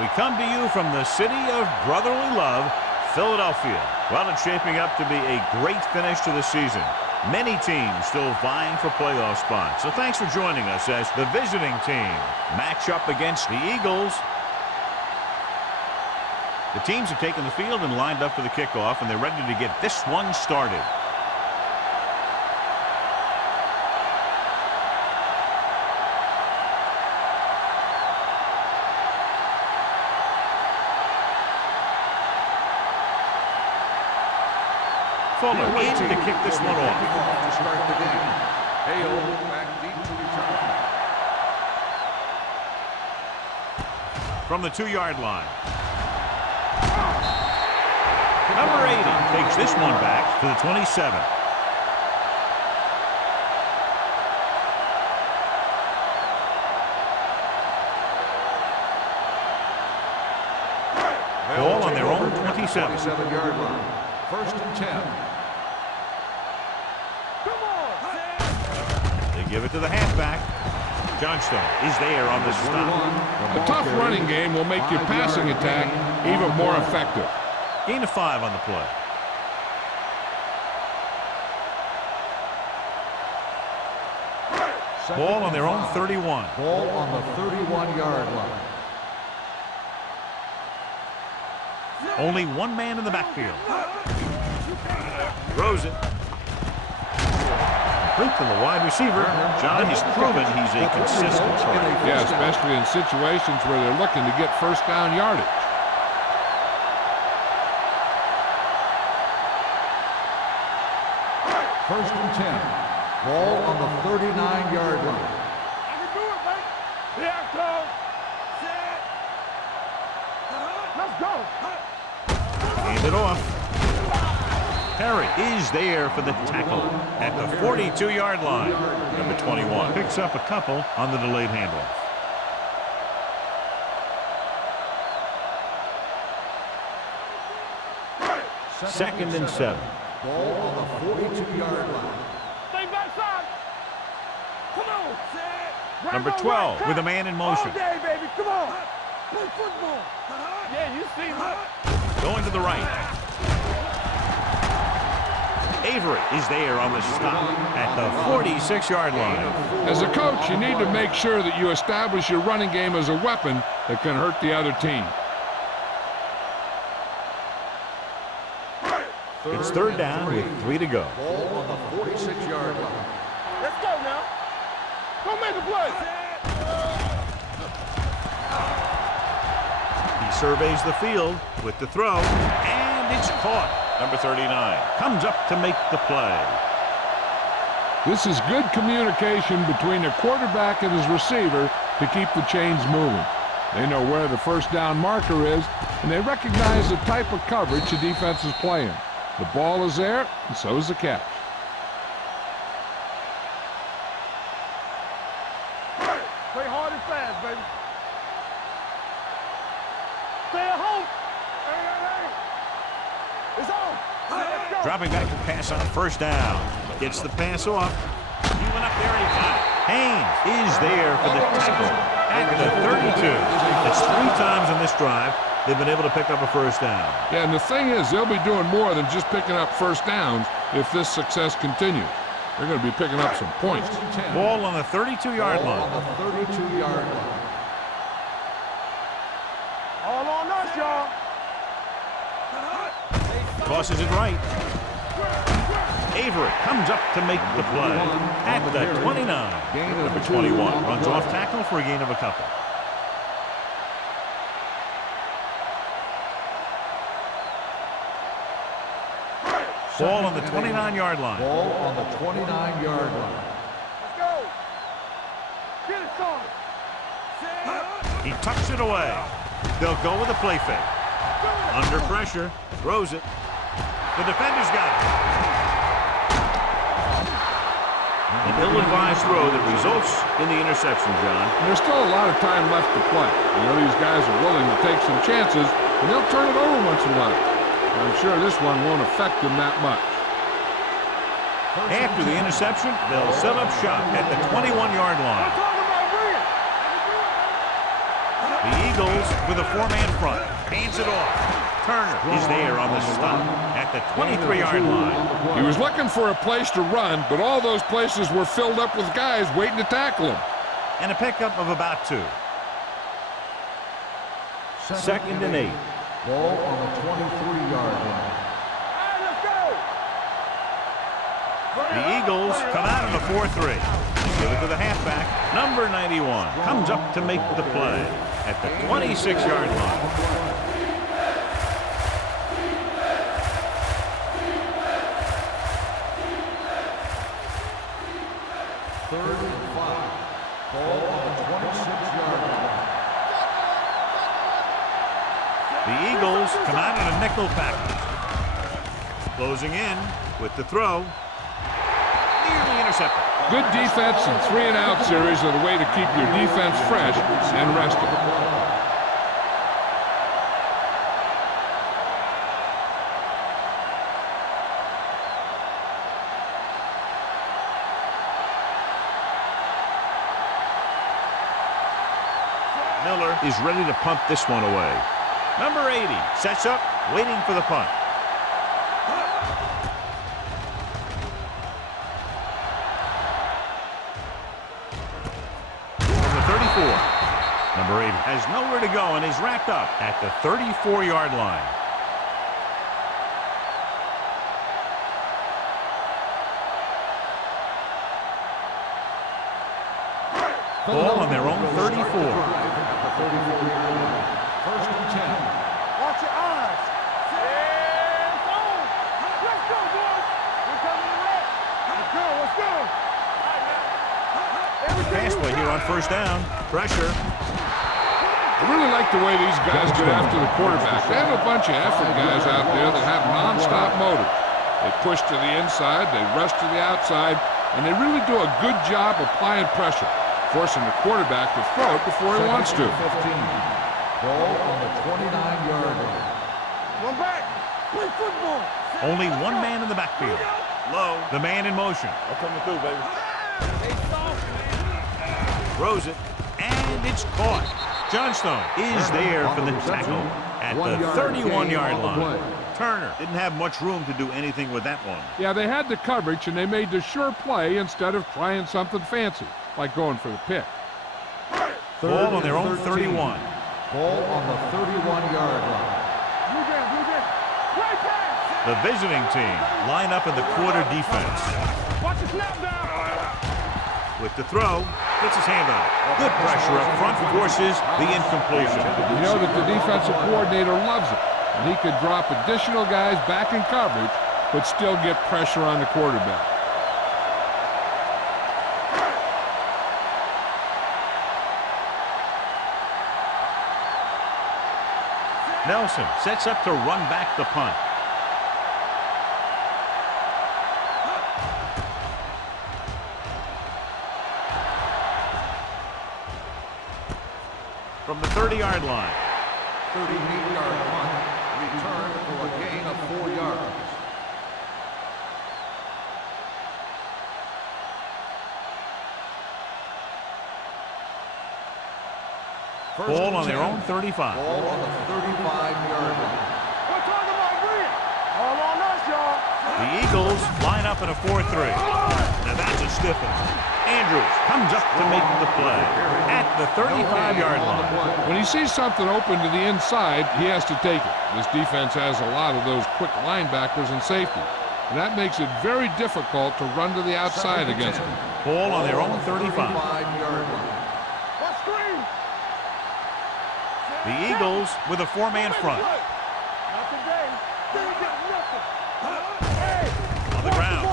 We come to you from the city of brotherly love, Philadelphia. Well, it's shaping up to be a great finish to the season. Many teams still vying for playoff spots. So thanks for joining us as the visiting team match up against the Eagles. The teams have taken the field and lined up for the kickoff, and they're ready to get this one started. Fuller in to kick this one off. To start the game. Hale back deep to return. From the 2-yard line. Number 80 takes this one back to the 27. Ball on their own 27. 27-yard line. First and 10. They give it to the halfback. Johnstone is there on the stop. A tough running game will make your passing attack even more effective. Gain of 5 on the play. Ball on their own 31. Ball on the 31-yard line. Only one man in the backfield. Throws it. Complete to the wide receiver. John, he's proven he's a consistent player. Yeah, especially in situations where they're looking to get first down yardage. First and 10. Ball on the 39-yard line. I can do it, mate. Here I go. Let's go. Hand it off. Perry is there for the tackle at the 42-yard line. Number 21 picks up a couple on the delayed handoff. Second and 7. Ball on the 42-yard line. Stay backside. Come on. Number 12 with a man in motion. All day, baby. Come on. Play football. Yeah, you see me. Going to the right. Avery is there on the stop at the 46-yard line. As a coach, you need to make sure that you establish your running game as a weapon that can hurt the other team. It's third down with 3 to go. Ball on the 46-yard line. Let's go now. Go make a play. He surveys the field with the throw, and it's caught. Number 39 comes up to make the play. This is good communication between the quarterback and his receiver to keep the chains moving. They know where the first down marker is, and they recognize the type of coverage the defense is playing. The ball is there, and so is the catch. Play hard and fast, baby. Stay at home. It's on. Let's go. Dropping back to pass on first down. Gets the pass off. He went up there and he got it. Haynes is there for the tackle at the 32. That's 3 times in this drive they've been able to pick up a first down. Yeah, and the thing is, they'll be doing more than just picking up first downs if this success continues. They're going to be picking up some points. Ball on the 32-yard line. On the 32-yard line. All on us, y'all. Tosses it right. Avery comes up to make the play at the 29. Number 21 runs off tackle for a gain of a couple. Ball on the 29-yard line. Ball on the 29-yard line. Let's go. Get it started. He tucks it away. They'll go with a play fake. Under pressure, throws it. The defender's got it. An ill-advised throw that results in the interception, John. And there's still a lot of time left to play. You know, these guys are willing to take some chances, and they'll turn it over once in a while. I'm sure this one won't affect them that much. After the interception, they'll set up shop at the 21-yard line. The Eagles with a four-man front. Hands it off. Turner is there on the stop at the 23-yard line. He was looking for a place to run, but all those places were filled up with guys waiting to tackle him. And a pickup of about 2. Second and 8. Ball on the 23-yard line. The Eagles come out in a 4-3. Give it to the halfback. Number 91 comes up to make the play at the 26-yard line. Third and 5. Ball on the 26-yard line. The Eagles come out in a nickel package. Closing in with the throw. Nearly intercepted. Good defense and 3-and-out series are the way to keep your defense fresh and rested. Miller is ready to punt this one away. Number 80 sets up, waiting for the punt. From the 34. Number 80 has nowhere to go and is racked up at the 34-yard line. Ball on their own 34. First and 10. Watch your eyes. And on. Let's go, boys. We're coming in. Let's go. Let's go. Pass play here on first down. Pressure. I really like the way these guys get after the quarterback. They have a bunch of effort guys out there that have non-stop motors. They push to the inside, they rush to the outside, and they really do a good job applying pressure, forcing the quarterback to throw it before he wants to. 15. Ball on the 29-yard line. Run back. Play football. Only one man in the backfield. Low. The man in motion. I'm coming through, baby. Throws it, and it's caught. Johnstone is there for the tackle at the 31-yard line. Turner didn't have much room to do anything with that one. Yeah, they had the coverage, and they made the sure play instead of trying something fancy, like going for the pick. Ball on their own 31. Ball on the 31-yard line. The visiting team line up in the quarter defense. Watch the snap down. With the throw, gets his hand on it. Good pressure up front, forces the incompletion. You know that the defensive coordinator loves it, and he could drop additional guys back in coverage, but still get pressure on the quarterback. Nelson sets up to run back the punt. From the 30-yard line. 38-yard punt. Return for a gain of 4 yards. Ball on their own 35. Ball on the 35-yard line. We're talking about green. All on us, y'all. The Eagles line up in a 4-3. Now that's a stiff one. Andrews comes up to make the play at the 35-yard line. When he sees something open to the inside, he has to take it. This defense has a lot of those quick linebackers and safety, and that makes it very difficult to run to the outside against them. Ball on their own 35. 35-yard line. What's green? The Eagles with a four-man front. Not today. They ain't got nothing. Hey, On the ground.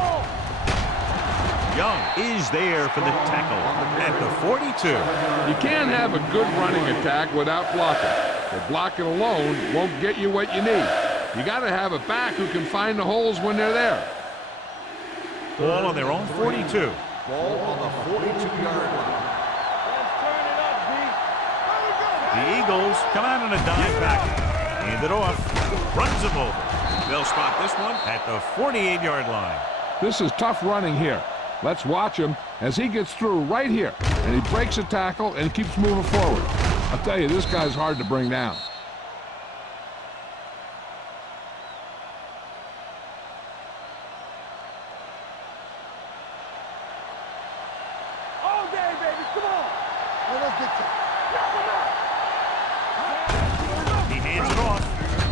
Young is there for the tackle at the 42. You can't have a good running attack without blocking. But blocking alone won't get you what you need. You got to have a back who can find the holes when they're there. Ball on their own 42. Ball on the 42-yard line. let's turn it up, B. There we go. The Eagles come out in a dive package. Hand it off. Runs them over. They'll spot this one at the 48-yard line. This is tough running here. Let's watch him as he gets through right here, and he breaks a tackle and keeps moving forward. I'll tell you, this guy's hard to bring down. All day, baby. Come on. Let's get to He hands it off.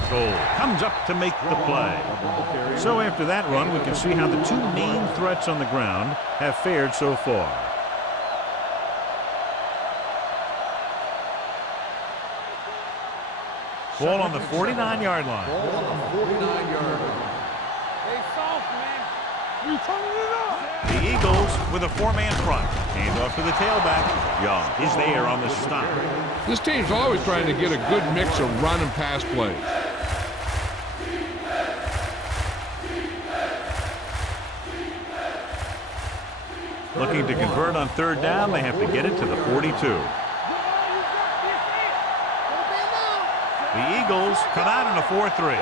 Goal comes up to make the play. So after that run, we can see how the two main threats on the ground have fared so far. Ball on the 49-yard line. Ball on the 49-yard line. Hey, soft, man. You turning it up. The Eagles with a four-man front. Hand off to the tailback. Young is there on the stop. This team's always trying to get a good mix of run and pass plays. Looking to convert on third down, they have to get it to the 42. The Eagles come out in a 4-3.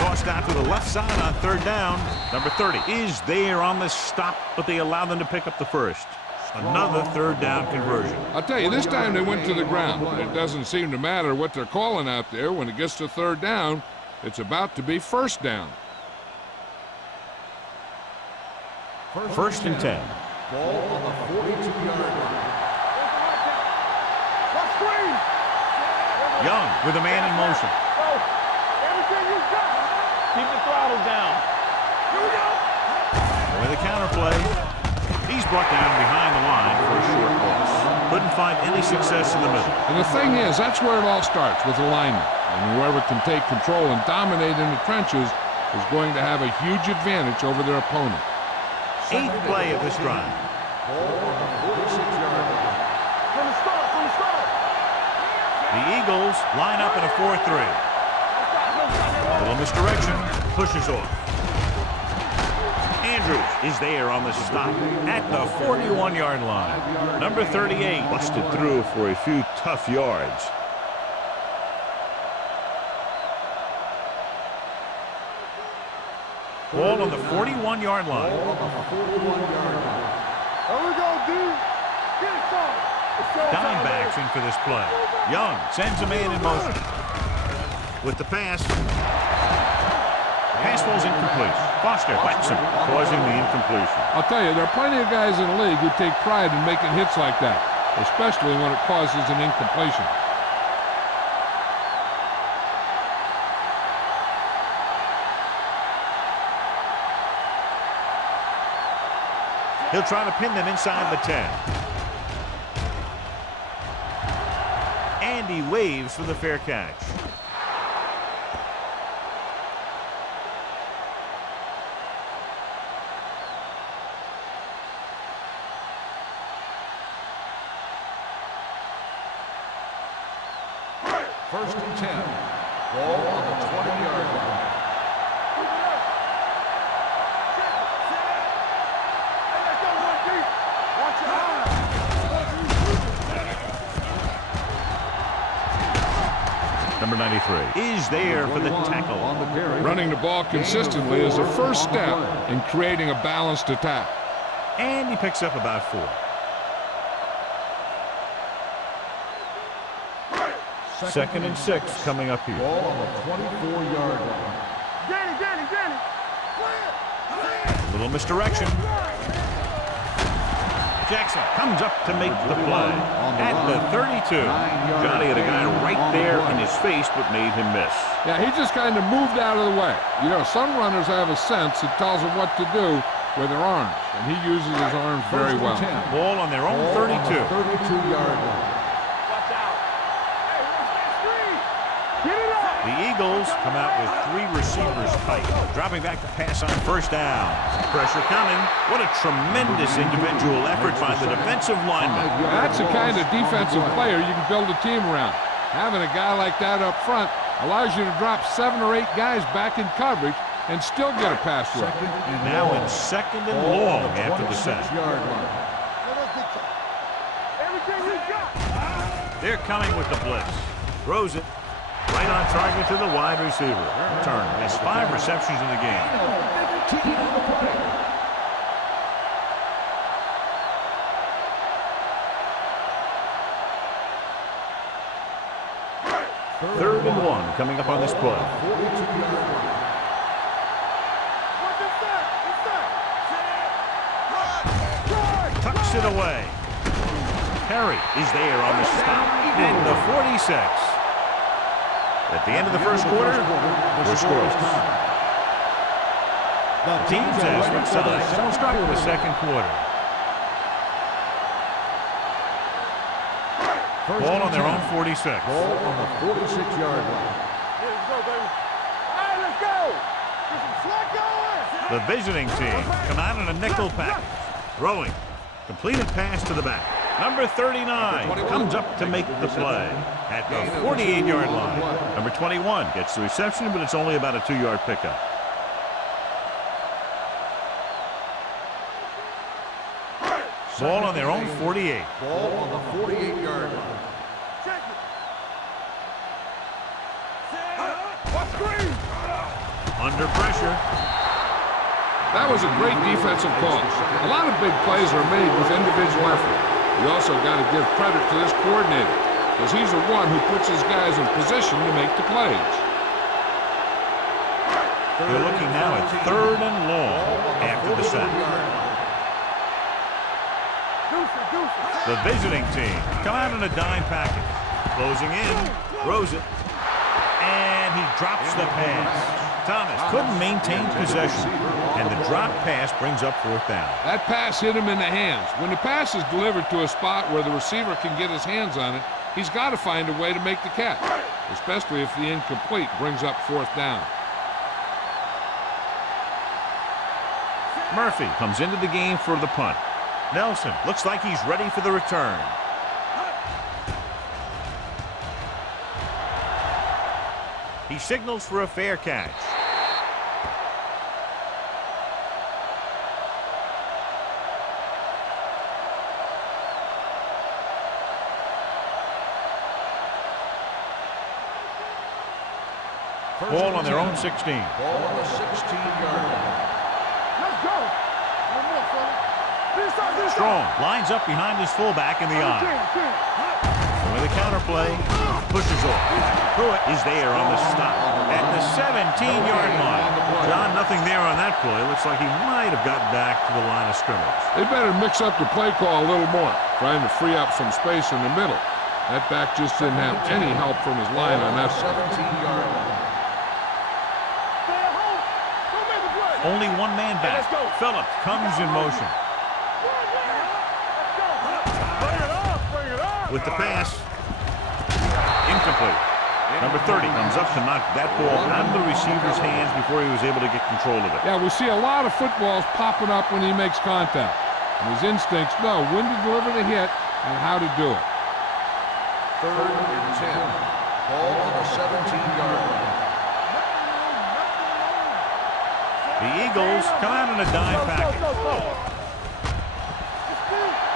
Tossed out to the left side on third down. Number 30 is there on the stop, but they allow them to pick up the first. Another third down conversion. I'll tell you, this time they went to the ground. It doesn't seem to matter what they're calling out there. When it gets to third down, it's about to be first down. First and 10. Ball on the 42-yard line. Young with a man in motion. Everything you got. Keep the throttle down. Here we go. With a counter play. He's brought down behind the line for a short loss. Couldn't find any success in the middle. And the thing is, that's where it all starts, with alignment. And whoever can take control and dominate in the trenches is going to have a huge advantage over their opponent. Eighth play of this drive. Ball on the 46-yard line. From the start, from the start. The Eagles line up in a 4-3. A little misdirection. Pushes off. Andrews is there on the stop at the 41-yard line. Number 38 busted through for a few tough yards. Ball on the 41-yard line. Ball on the 41-yard line. Here we go, dude. Get it, son. Dime backs in for this play. Young sends a man in motion. With the pass. Pass falls incomplete. Foster whacks him, causing the incompletion. I'll tell you, there are plenty of guys in the league who take pride in making hits like that, especially when it causes an incompletion. He'll try to pin them inside the 10. And he waves for the fair catch. First and 10. Ball on the 20-yard line. Number 93 is there for the tackle. On the carry. Running the ball consistently is the first step in creating a balanced attack. And he picks up about 4. Second and 6 coming up here. Ball on the 24-yard line. Danny. Little misdirection. Jackson comes up to make the play at the 32. Johnny had a guy right there in his face, but made him miss. Yeah, he just kind of moved out of the way. You know, some runners have a sense that tells them what to do with their arms, and he uses his arms very well. Ball on their own 32. 32-yard line. Watch out. Hey, watch that screen. Get it up. The Eagles come out with 3 receivers tight, dropping back to pass on first down. Pressure coming. What a tremendous individual effort by the defensive lineman. That's the kind of defensive player you can build a team around. Having a guy like that up front allows you to drop 7 or 8 guys back in coverage and still get a pass rush. Now in second and long after the sack. Everything you got. They're coming with the blitz. Throws it. Right on target to the wide receiver. Turner has 5 receptions in the game. 3rd and 1 coming up on this play. Tucks it away. Perry is there on the stop at the 46. At the end of the first quarter, we're scoreless. The teams as switch sides. We'll start with the second quarter. Ball on their own 46. Ball on the 46-yard line. Let's go, baby. All right, let's go. Get some slack going. The visiting team come out in a nickel package. Throwing. Completed pass to the back. Number 39 comes up to make the play at the 48-yard line. Number 21 gets the reception, but it's only about a 2-yard pickup. Ball on their own 48. Ball on the 48-yard line. Check it. What's green? Under pressure. That was a great defensive call. A lot of big plays are made with individual effort. You also got to give credit to this coordinator, because he's the one who puts his guys in position to make the plays. They're looking now at 3rd and long after the sack. The visiting team come out in a dime package. Closing in, throws it, and he drops the pass. Thomas couldn't maintain possession, and the drop pass brings up 4th down. That pass hit him in the hands. When the pass is delivered to a spot where the receiver can get his hands on it, he's got to find a way to make the catch, especially if the incomplete brings up 4th down. Murphy comes into the game for the punt. Nelson looks like he's ready for the return. He signals for a fair catch. Ball on their own 16. Ball on the 16-yard line. Let's go. One more, fella. Strong lines up behind his fullback in the eye. With a counterplay, pushes off. Pruitt is there on the stop at the 17-yard line. John, nothing there on that play. Looks like he might have gotten back to the line of scrimmage. They better mix up the play call a little more, trying to free up some space in the middle. That back just didn't have any help from his line on that side. 17-yard line. Only one man back. Phillips comes in motion. With the pass, incomplete. Number 30 comes up to knock that ball out of the receiver's hands before he was able to get control of it. Yeah, we see a lot of footballs popping up when he makes contact. And his instincts know when to deliver the hit and how to do it. 3rd and 10. Ball on the 17-yard line. The Eagles come out in a dime package.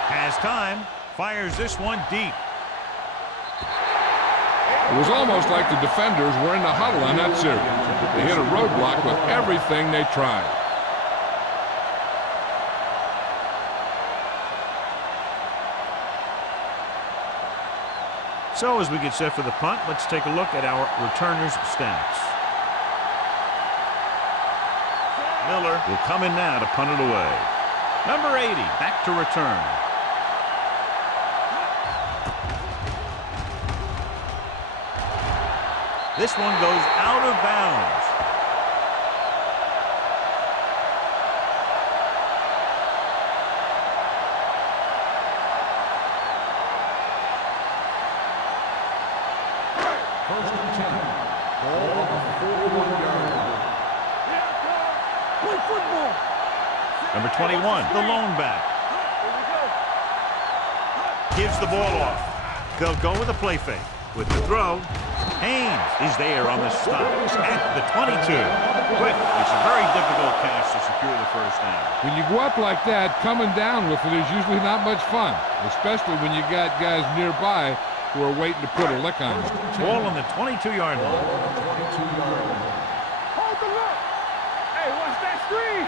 Has time. Fires this one deep. It was almost like the defenders were in the huddle on that series. They hit a roadblock with everything they tried. So as we get set for the punt, let's take a look at our returners' stats. Miller will come in now to punt it away. Number 80 back to return. This one goes out of bounds. First and 10. Ball on the 41-yard line. Play football. Number 21, the lone back. Gives the ball off. They'll go with a play fake. With the throw, Haynes is there on the stop at the 22. Quick, it's a very difficult catch to secure the first down. When you go up like that, coming down with it is usually not much fun, especially when you got guys nearby who are waiting to put a lick on you. Ball on the 22-yard line. Ball on the 22-yard line. Hold the look. Hey, watch that screen.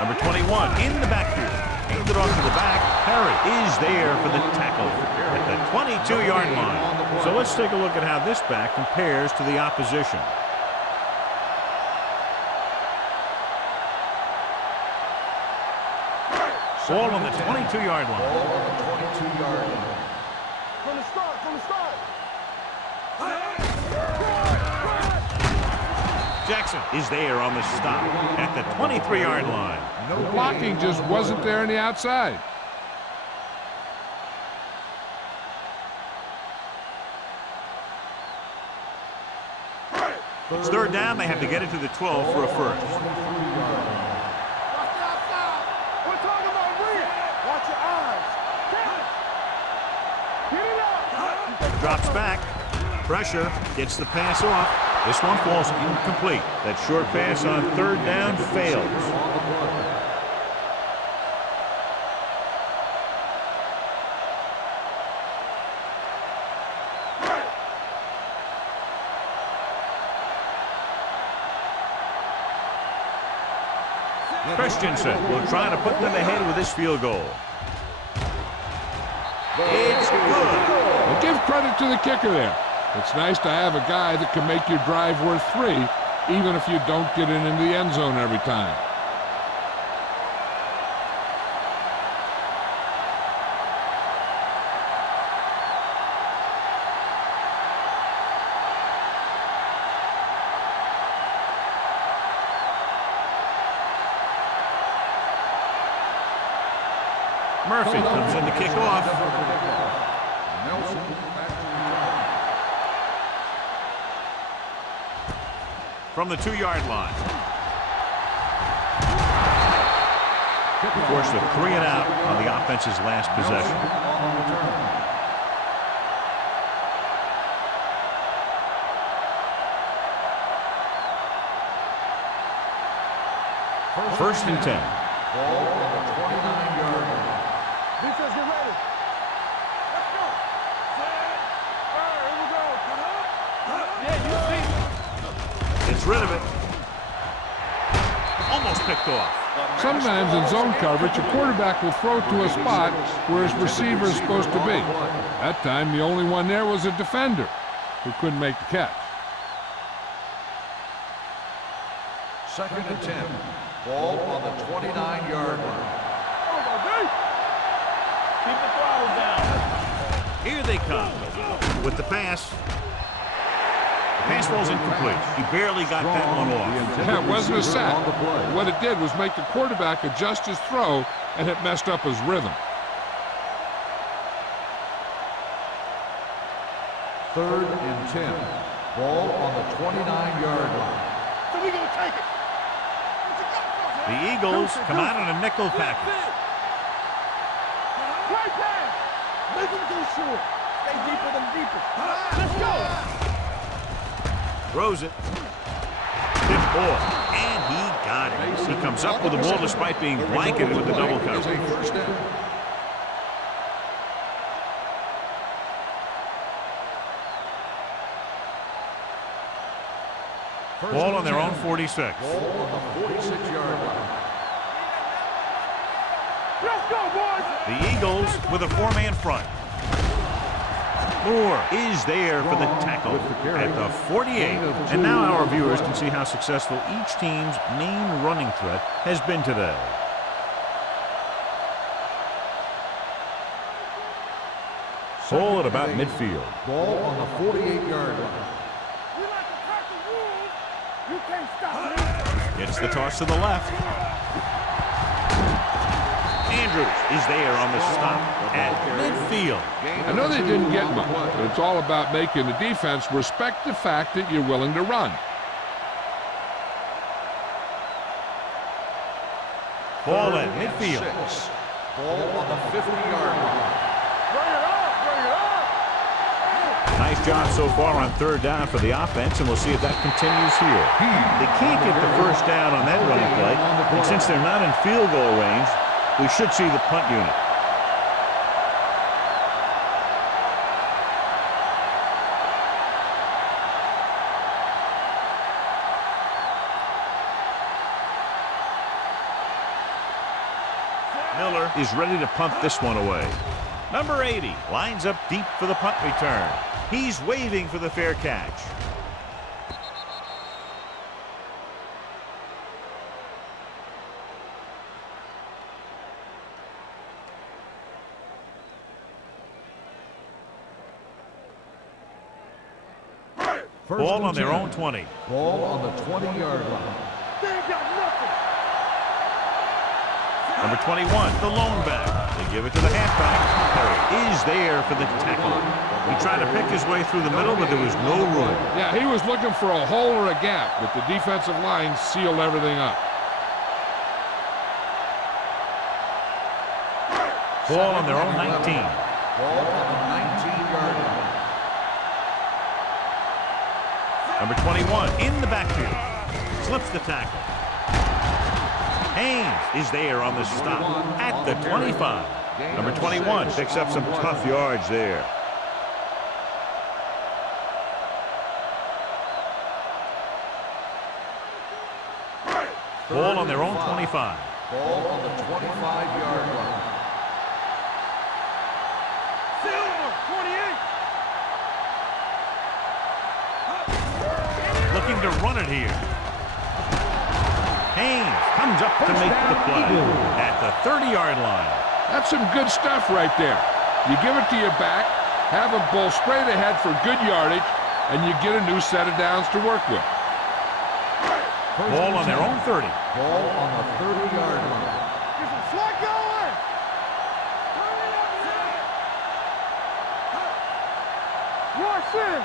Number 21 in the backfield. Hand it off to the back. Perry is there for the tackle at the 22-yard line. So let's take a look at how this back compares to the opposition. Ball on the 22-yard line. Ball on the 22-yard line. From the start, from the start. Jackson is there on the stop at the 23-yard line. The blocking just wasn't there on the outside. It's third down. They have to get it to the 12 for a first. Watch the outside. We're talking about real. Watch your eyes. Get it up. Drops back. Pressure. Gets the pass off. This one falls incomplete. That short pass on third down fails. Christensen will try to put them ahead with this field goal. It's good. Well, give credit to the kicker there. It's nice to have a guy that can make your drive worth 3, even if you don't get it into the end zone every time. Murphy comes in to kick off. Nelson back to return. From the 2-yard line. Forced a 3 and out on the offense's last possession. On return. First and 10. Ball on the 29-yard line. Defense, get ready. Let's go. Set. All right, here we go. Yeah, you see. Gets rid of it. Almost picked off. Sometimes in zone coverage, a quarterback will throw to a spot where his receiver is supposed to be. That time, the only one there was a defender who couldn't make the catch. Second and 10. Ball on the 29-yard line. Keep the throttle down. Here they come with the pass. The pass falls incomplete. He barely got that one off. That wasn't a sack. What it did was make the quarterback adjust his throw, and it messed up his rhythm. Third and 10. Ball on the 29-yard line. So we gonna take it. The Eagles come out in a nickel package. Right pass. Make them go short. Stay deeper than deeper. Let's go. Throws it. Tip ball. And he got it. He comes up with the ball despite being blanketed with the double Is a coverage. first down. Ball on their own 46. Ball on the 46-yard line. Let's go, boys. The Eagles with a 4-man front. Moore is there for the tackle at the 48. And now our viewers can see how successful each team's main running threat has been today. Ball at about midfield. Ball on the 48-yard line. We like to crack the rules. You can't stop me. Gets the toss to the left. Andrews is there on the stop at midfield. I know they didn't get much, but it's all about making the defense respect the fact that you're willing to run. Ball at midfield. 6. Ball on the 50-yard line. Bring it up. Bring it up. Nice job so far on third down for the offense, and we'll see if that continues here. They can't get the first down on that running play, and since they're not in field goal range, we should see the punt unit. Miller is ready to punt this one away. Number 80 lines up deep for the punt return. He's waving for the fair catch. Ball on their own 20. Ball on the 20-yard line. They ain't got nothing. Number 21, the lone back. They give it to the halfback. Perry is there for the tackle. He tried to pick his way through the middle, but there was no room. Yeah, he was looking for a hole or a gap, but the defensive line sealed everything up. Ball on their own 19. Ball on the 19-yard line. Number 21 in the backfield. Slips the tackle. Haynes is there on the stop at the 25. Number 21 picks up some tough yards there. Ball on their own 25. Ball on the 25-yard line. Silver, 28. Looking to run it here. Haynes comes up to make the play at the 30-yard line. That's some good stuff right there. You give it to your back, have him pull straight ahead for good yardage, and you get a new set of downs to work with. Ball on their own 30. Ball on the 30-yard line. Get some slack going. Rush in.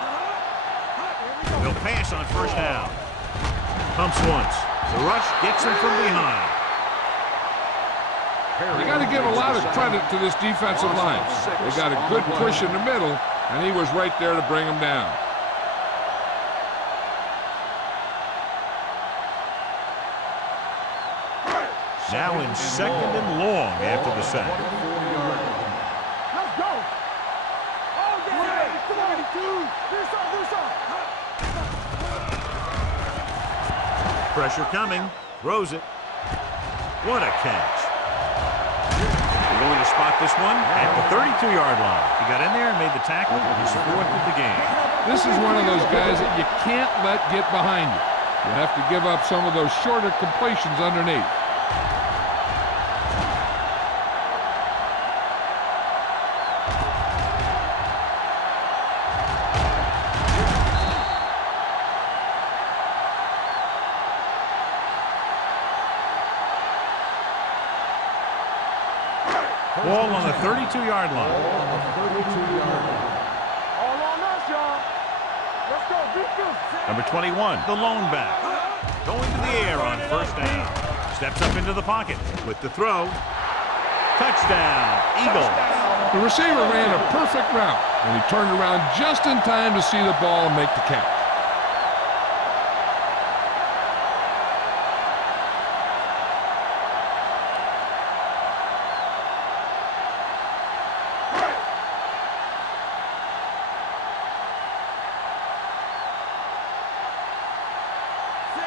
He'll pass on first down. Pumps once. The rush gets him from behind. You got to give a lot of credit to this defensive line. They got a good push in the middle, and he was right there to bring him down. Now in second and long after the sack. Let's go. Oh, yeah. Come on, dude. Do something. Pressure coming. Throws it. What a catch. They're going to spot this one at the 32-yard line. He got in there and made the tackle. He's fourth of the game. This is one of those guys that you can't let get behind you. You have to give up some of those shorter completions underneath. Ball on the 32-yard line. On the 32-yard line. All on us, y'all. Let's go. Beat them. Number 21, the lone back. Going to the air on first down. Steps up into the pocket with the throw. Touchdown, Eagles. The receiver ran a perfect route, and he turned around just in time to see the ball and make the catch.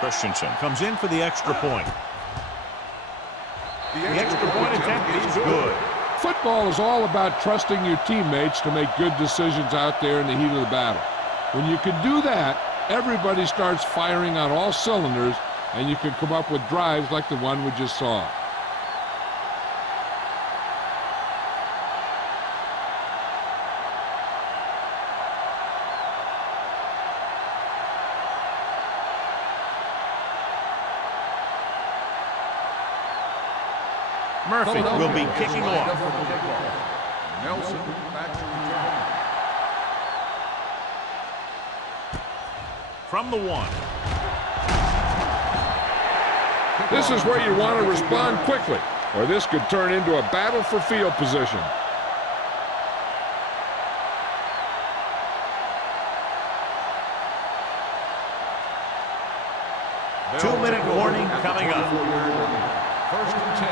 Christensen comes in for the extra point. The extra point attempt is good. Football is all about trusting your teammates to make good decisions out there in the heat of the battle. When you can do that, everybody starts firing on all cylinders, and you can come up with drives like the one we just saw. Murphy will be kicking off. Nelson back to return. From the 1. This is where you want to respond quickly, or this could turn into a battle for field position. Two-minute warning coming up. First and 10.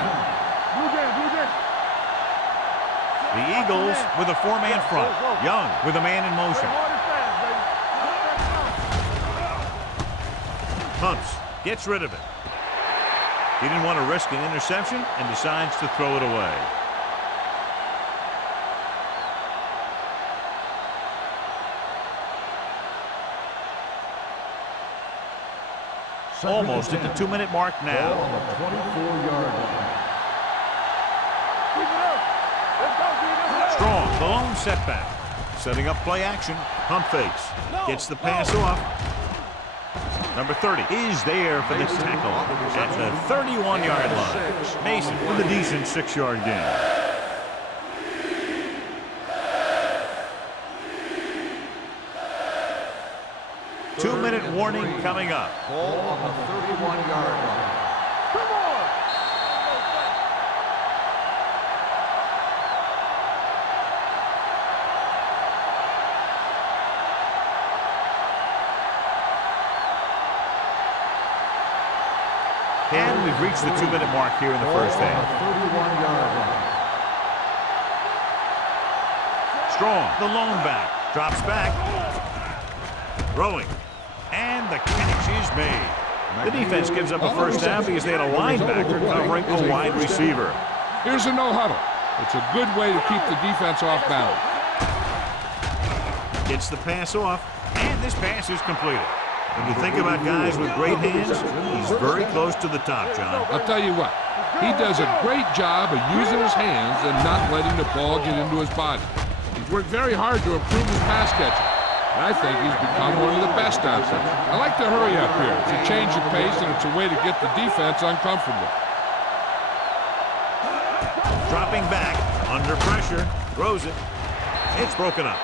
Blue game. The Eagles with a four-man front. Young with a man in motion. Pumps. Gets rid of it. He didn't want to risk an interception and decides to throw it away. Almost at the 2-minute mark now. On the 24-yard line. Keep it up. Let's go, D. Strong, the lone setback. Setting up play action. Pump fakes. Gets the pass off. Number 30 is there for the tackle at the 31-yard line. Mason with a decent 6-yard gain. Two-minute warning coming up. Ball on the 31-yard line. Come on. And we've reached the 2-minute mark here in the first half. 31-yard line. Strong, the lone back, drops back, throwing, and the catch is made. The defense gives up a first down because they had a linebacker covering a wide receiver. Here's a no huddle. It's a good way to keep the defense off balance. Gets the pass off, and this pass is completed. When you think about guys with great hands, he's very close to the top, John. I'll tell you what, he does a great job of using his hands and not letting the ball get into his body. He's worked very hard to improve his pass catching. And I think he's become one of the best out there. I like to hurry up here. It's a change of pace, and it's a way to get the defense uncomfortable. Dropping back, under pressure, throws it. It's broken up.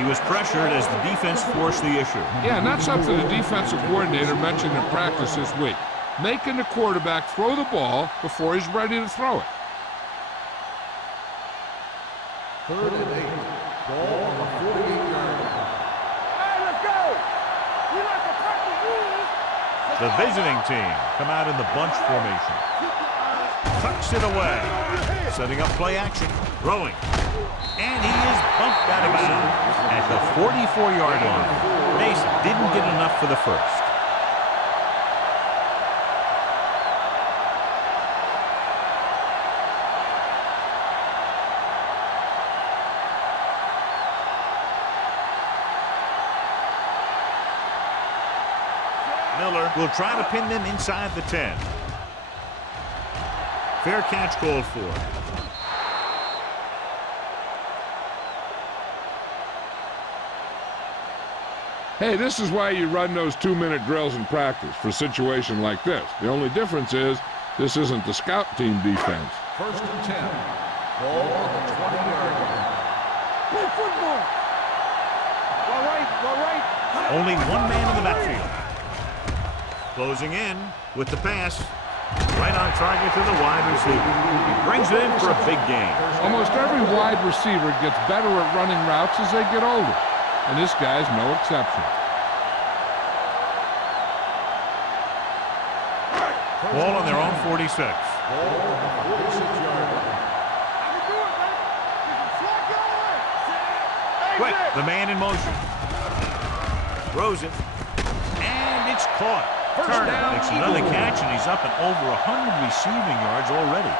He was pressured as the defense forced the issue. Yeah, and that's something the defensive coordinator mentioned in practice this week. Making the quarterback throw the ball before he's ready to throw it. 3rd and 8. Ball on the 48-yard line. Hey, let's go. We like to practice rules. The visiting team come out in the bunch formation. Tucks it away. Setting up play action. Throwing. And he is bumped out of bounds at the 44-yard line. Mason didn't get enough for the first. Miller will try to pin them inside the 10. Fair catch called for. Hey, this is why you run those 2-minute drills in practice for a situation like this. The only difference is this isn't the scout team defense. 1st and 10. Ball on the 20-yard line. Play football. Go right. Only one man in the backfield. Closing in with the pass. Right on target to the wide receiver. He brings it in for a big gain. Almost every wide receiver gets better at running routes as they get older. And this guy's no exception. Ball on their own 46. Ball on the 46-yard line. I can do it, man. You can slide going. Quick, the man in motion. Throws it. And it's caught. Turner makes another catch, and he's up at over 100 receiving yards already.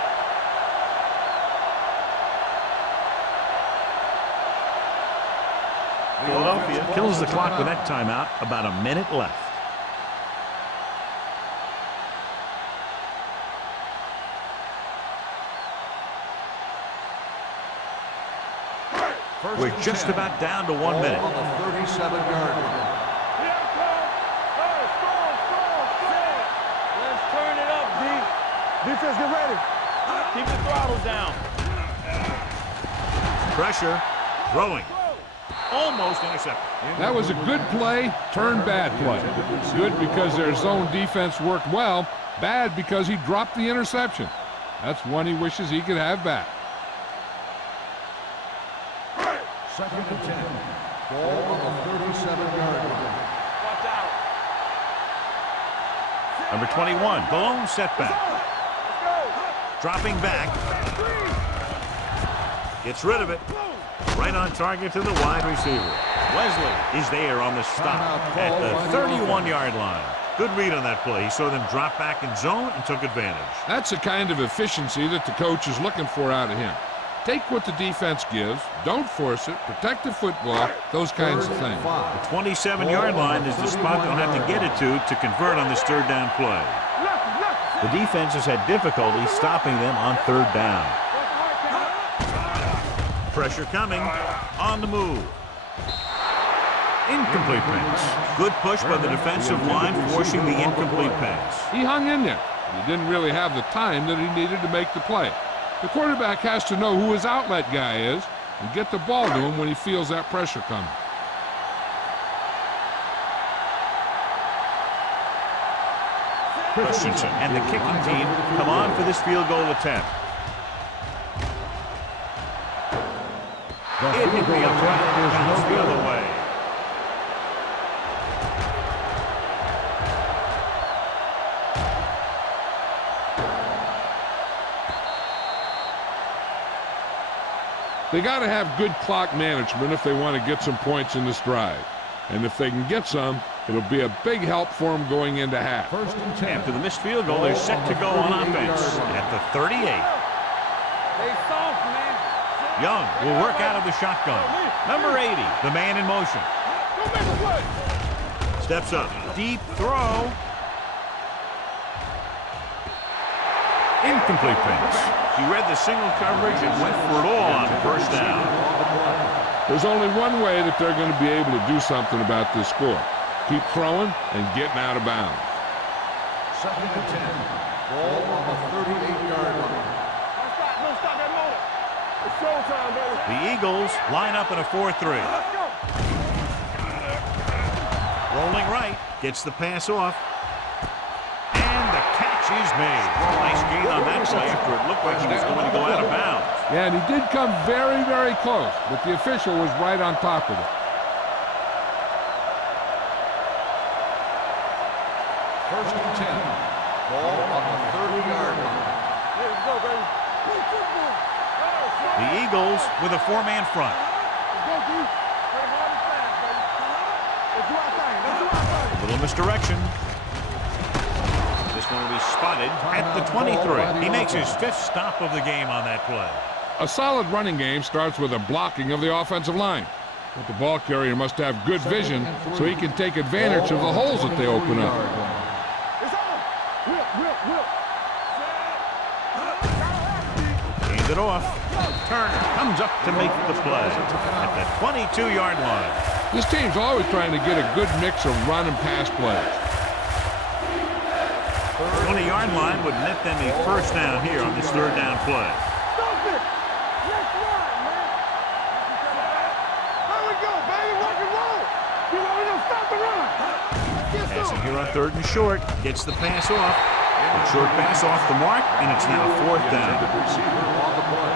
Philadelphia kills the clock with that timeout. About a minute left. We're just about down to 1 minute. Ball on the 37-yard line. Here it comes. Oh, strong. Let's turn it up, D. Defense, get ready. Keep the throttle down. Pressure. Throwing. Almost intercepted. That was a good play, turned bad play. Good because their zone defense worked well, bad because he dropped the interception. That's one he wishes he could have back. 2nd and 10. Ball on the 37-yard line. Watch out. Number 21, the lone setback. Let's go. Dropping back. Gets rid of it. Right on target to the wide receiver. Wesley is there on the stop at the 31-yard line. Good read on that play. He saw them drop back in zone and took advantage. That's the kind of efficiency that the coach is looking for out of him. Take what the defense gives, don't force it, protect the football, those kinds of things. The 27-yard line is the spot they'll have to get it to convert on this third down play. The defense has had difficulty stopping them on third down. Pressure coming. On the move. Incomplete pass. Good push by the defensive line, forcing the incomplete pass. He hung in there. He didn't really have the time that he needed to make the play. The quarterback has to know who his outlet guy is and get the ball to him when he feels that pressure coming. Christensen and the kicking team come on for this field goal attempt. It hit the upright, bounced the other way. They got to have good clock management if they want to get some points in this drive. And if they can get some, it'll be a big help for them going into half. First and 10. After the missed field goal, they're set to go on offense at the 38. They soft, man. Young will work out of the shotgun. Number 80, the man in motion. Don't make a play. Steps up. Deep throw. Incomplete pass. He read the single coverage and went for it all on first down. There's only one way that they're going to be able to do something about this score. Keep throwing and getting out of bounds. Second and 10. Ball on the 38-yard line. Don't stop that motor. It's showtime, baby. The Eagles line up in a 4-3. Let's go. Rolling right, gets the pass off. And the catch is made. Nice gain on that play after it looked like he was going to go out of bounds. Yeah, and he did come very, very close, but the official was right on top of it. First and 10. Ball on the 30-yard line. Let's go, baby. Play football. The Eagles with a four-man front. Let's go, D. Play hard and fast, baby. Let's do our thing. Let's do our thing. Little misdirection. This one will be spotted at the 23. He makes his fifth stop of the game on that play. A solid running game starts with a blocking of the offensive line. But the ball carrier must have good vision so he can take advantage of the holes that they open up. It's on. Whip. Hands it off. Turner comes up to make the play at the 22-yard line. This team's always trying to get a good mix of run and pass plays. 20-yard line would net them a first down here on this third down play. Stop it. Let's run, man. There we go, baby. Rock and roll. You know, we don't stop the run. Yes, Passing sir. here on third and short. Gets the pass off. A short pass off the mark, and it's now fourth down. Receiver on the play.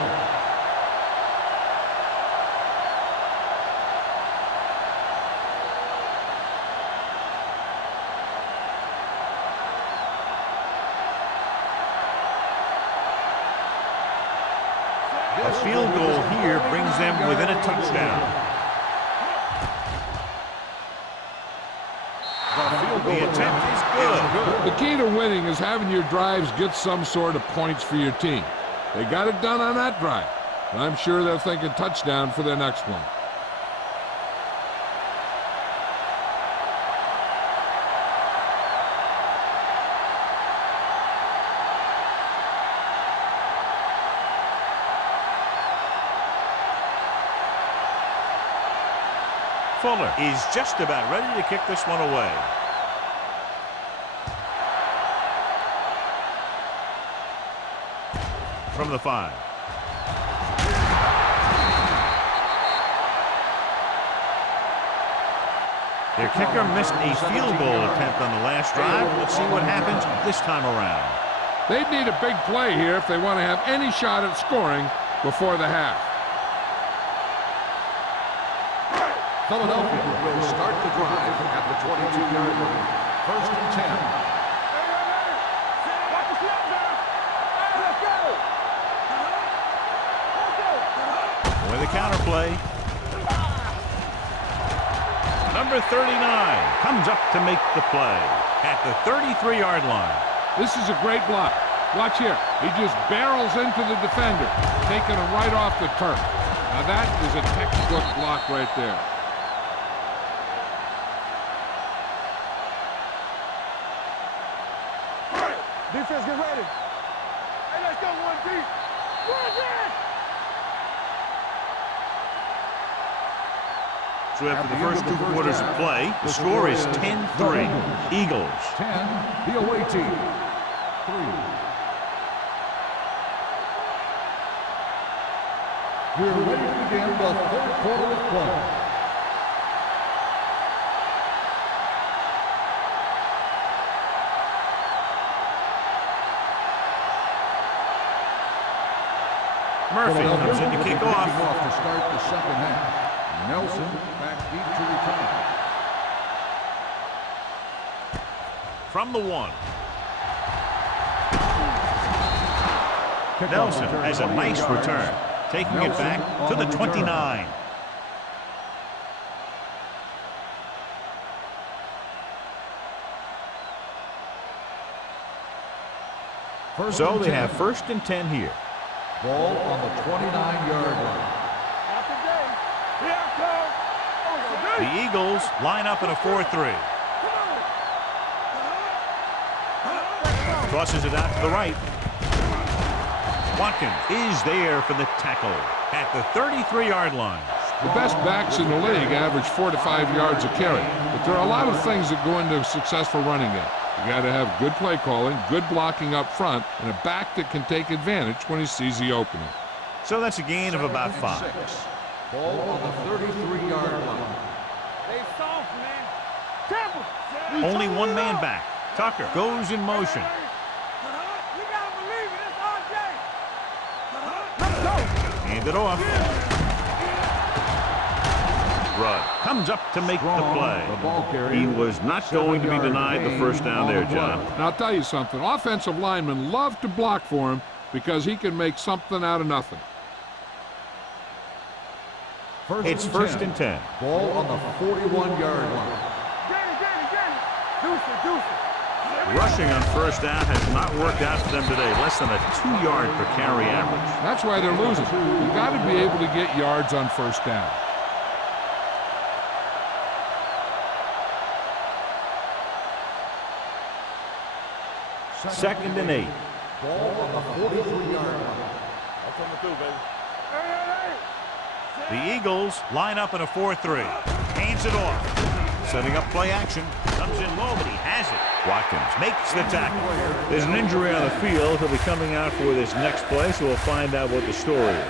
A field goal here brings them within a touchdown. The attempt is good. The key to winning is having your drives get some sort of points for your team. They got it done on that drive, and I'm sure they're thinking touchdown for their next one. Fuller is just about ready to kick this one away. From the 5. Their kicker missed a field goal attempt on the last drive. Let's see what happens this time around. They'd need a big play here if they want to have any shot at scoring before the half. Philadelphia will start the drive at the 22-yard line. First and 10. Watch the snap now. Let's go. With a counter play. Number 39 comes up to make the play. at the 33-yard line. This is a great block. Watch here. He just barrels into the defender, taking him right off the turf. Now that is a textbook block right there. Defense, get ready. Hey, let's go, 1 deep. 1 deep. So after the first 2 quarters of play, the score is 10-3. Eagles. 10, the away team. 3. We're ready to begin the third quarter of play. Murphy comes in to kick off. To start the second half. Nelson back deep to return. From the 1. Nelson has a nice return, taking it back to the 29. So they have 1st and 10 here. Ball on the 29-yard line. The Eagles line up in a 4-3. Tosses it out to the right. Watkins is there for the tackle at the 33-yard line. The best backs in the league average 4 to 5 yards a carry, but there are a lot of things that go into a successful running game. You got to have good play calling, good blocking up front, and a back that can take advantage when he sees the opening. So that's a gain of about 5. Ball on the 33-yard line. They soft, man. Temple. Only one man back. Tucker goes in motion. You gotta believe it. It's RJ. Let's go. Hand it off. Rudd comes up to make the play. He was not going to be denied the first down there, John. And I'll tell you something. Offensive linemen love to block for him because he can make something out of nothing. It's 1st and 10. Ball on the 41-yard line. Rushing on 1st down has not worked out for them today. Less than a 2-yard per carry average. That's why they're losing. You've got to be able to get yards on 1st down. 2nd and 8. Ball on the 43-yard line. I'm coming through, baby. The Eagles line up in a 4-3. Hands it off. Setting up play action. Comes in low, but he has it. Watkins makes the tackle. There's an injury on the field. He'll be coming out for this next play, so we'll find out what the story is.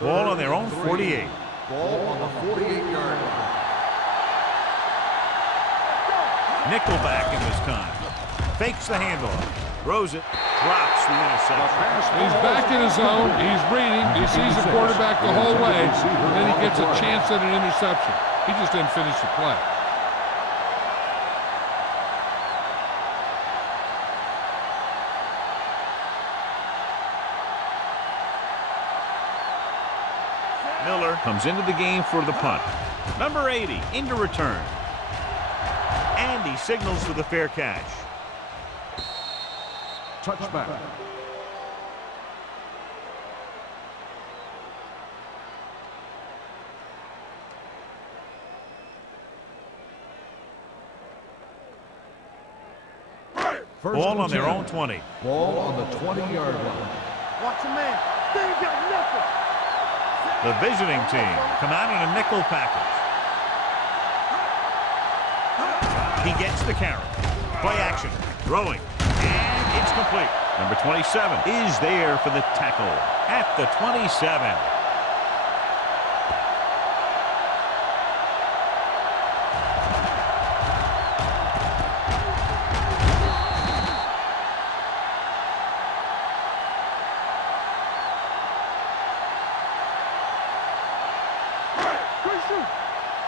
Ball on their own 48. Ball on the 48-yard line. Nickelback in this time. Fakes the handoff. Throws it. Drops the interception. He's back in his zone. He's reading. He sees the quarterback the whole way. And then he gets a chance at an interception. He just didn't finish the play. Miller comes into the game for the punt. Number 80 into return. And he signals for the fair catch. Touchback. Ball on their own 20. Ball on the 20-yard line. Watch your man. They ain't got nothing. The visiting team come out in a nickel package. He gets the carry. Play action. Throwing. And it's complete. Number 27 is there for the tackle at the 27.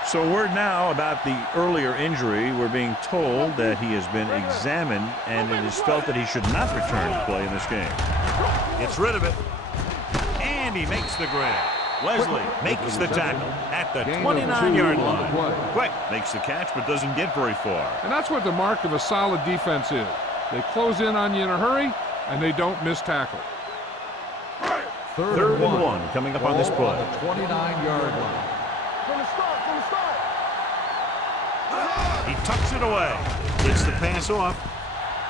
So word now about the earlier injury. We're being told that he has been examined and it is felt that he should not return to play in this game. Gets rid of it. And he makes the grab. Wesley makes the tackle at the 29-yard line. Quick makes the catch but doesn't get very far. And that's what the mark of a solid defense is. They close in on you in a hurry, and they don't miss tackle. Third and one coming up on this play. The 29-yard line. From the start, from the start. He tucks it away. Gets the pass off.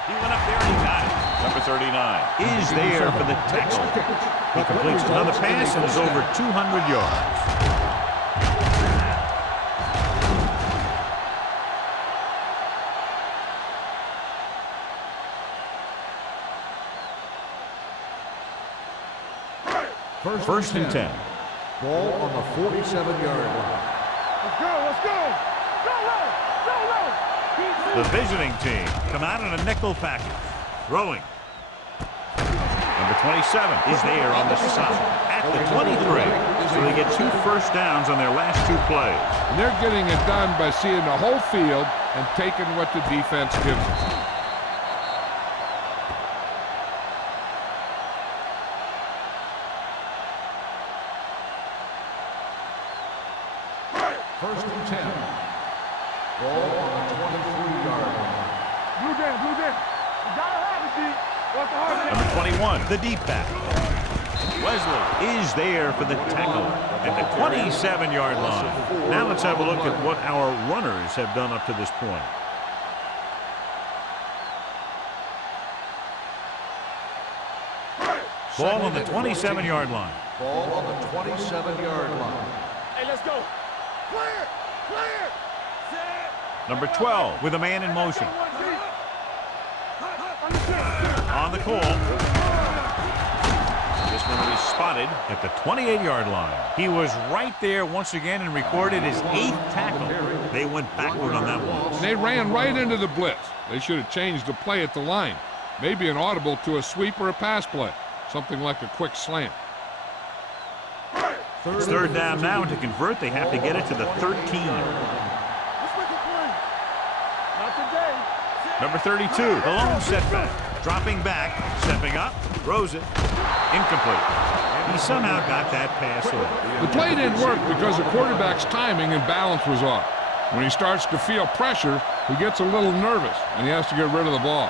He went up there and he got it. Number 39 is there for the tackle. He completes another pass and is over 200 yards. First and 10. Ball on the 47-yard line. Let's go, let's go. Go, go, go. The visiting team come out in a nickel package. Throwing. Number 27 is there on the side at the 23. So they get 2 first downs on their last 2 plays. And they're getting it done by seeing the whole field and taking what the defense gives them. First and 10. Ball on the 23-yard line. Blue game, blue game. You gotta have it, D. What's the hard Number 21, the deep back. Wesley is there for the tackle at the 27-yard line. Now let's have a look at what our runners have done up to this point. Ball on the 27-yard line. Ball on the 27-yard line. Hey, let's go. Clear, clear. Set. Number 12 with a man in motion. On the call. This one was spotted at the 28-yard line. He was right there once again and recorded his 8th tackle. They went backward on that one. They ran right into the blitz. They should have changed the play at the line. Maybe an audible to a sweep or a pass play. Something like a quick slant. It's third down now. To convert, they have to get it to the 13. Let's make a play. Not today. Number 32, the lone setback. Dropping back, stepping up, throws it. Incomplete. He somehow got that pass away. The play didn't work because the quarterback's timing and balance was off. When he starts to feel pressure, he gets a little nervous, and he has to get rid of the ball.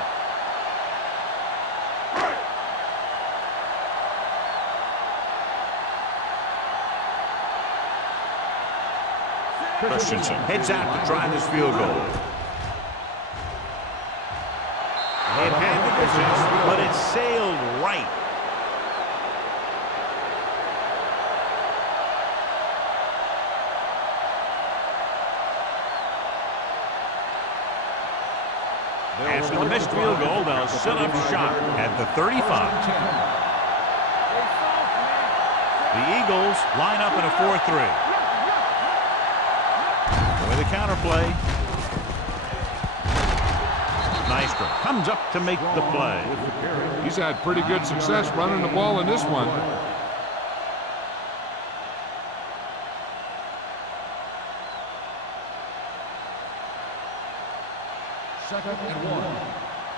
Christensen heads out to try this field goal. It had the distance, but it sailed right. After the missed field goal, they'll set up shop at the 35. The Eagles line up in a 4-3. With a counter play. Nystrom comes up to make the play. He's had pretty good success running the ball in this one. Second and 1.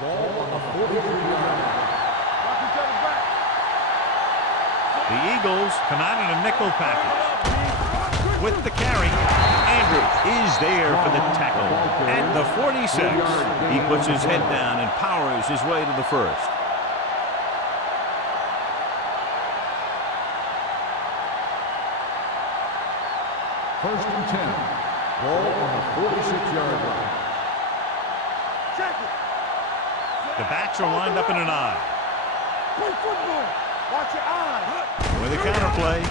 Ball on the 43-yard line. Watch each other back. The Eagles come out in a nickel package. With the carry, Andrews is there for the tackle at the 46. He puts his head down and powers his way to the first. First and 10. Ball on the 46-yard line. Check it. The backs are lined up in an I. Play football. Watch your eyes. With a counter play.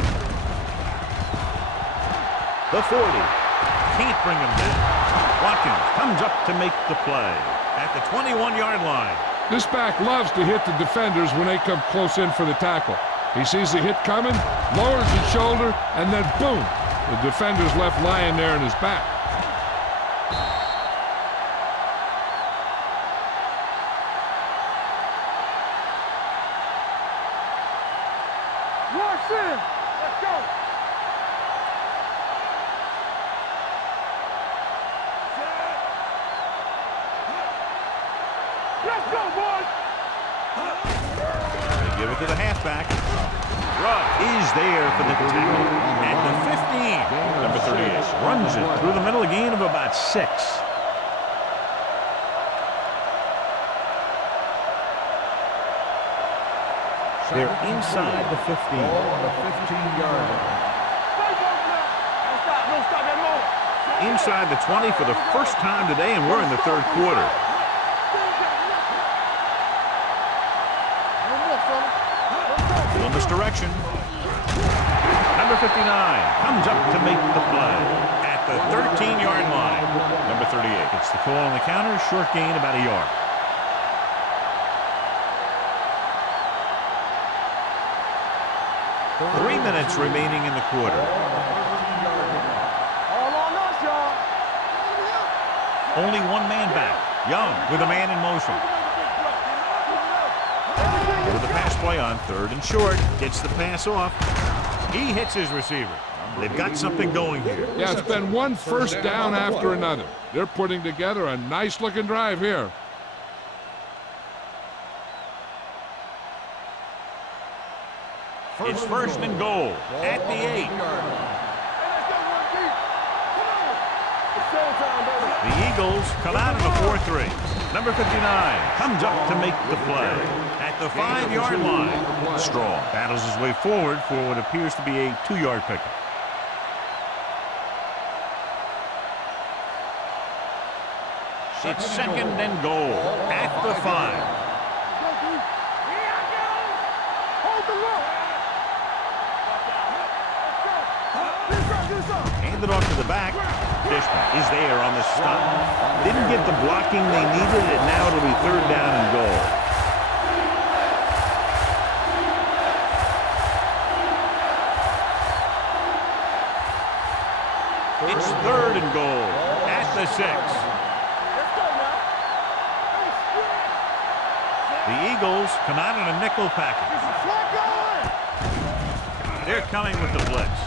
The 40. Can't bring him down. Watkins comes up to make the play at the 21-yard line. This back loves to hit the defenders when they come close in for the tackle. He sees the hit coming, lowers his shoulder, and then boom, the defender's left lying there in his back. Rush in. Let's go. Let's go, boys. They give it to the halfback. Rudd is there for the tackle at the 15. Number 38 runs it through the middle, a gain of about 6. They're inside the 15. Ball on the 15-yard line. Inside the 20 for the first time today, and we're in the third quarter. Little misdirection. Number 59 comes up to make the play at the 13-yard line. Number 38 gets the call on the counter, short gain about a yard. Three minutes remaining in the quarter. Only one man back. Young with a man in motion. With the pass play on 3rd and short. Gets the pass off. He hits his receiver. They've got something going here. Yeah, it's been one first down after another. They're putting together a nice-looking drive here. It's 1st and goal at the 8. The Eagles come out in a 4-3. Number 59 comes up to make the play at the 5-yard line. Strong battles his way forward for what appears to be a 2-yard pickup. It's 2nd and goal at the 5. Handed off to the back. Fishman is there on the stop. Didn't get the blocking they needed, and now it'll be 3rd down and goal. It's 3rd and goal at the 6. The Eagles come out in a nickel package. They're coming with the blitz.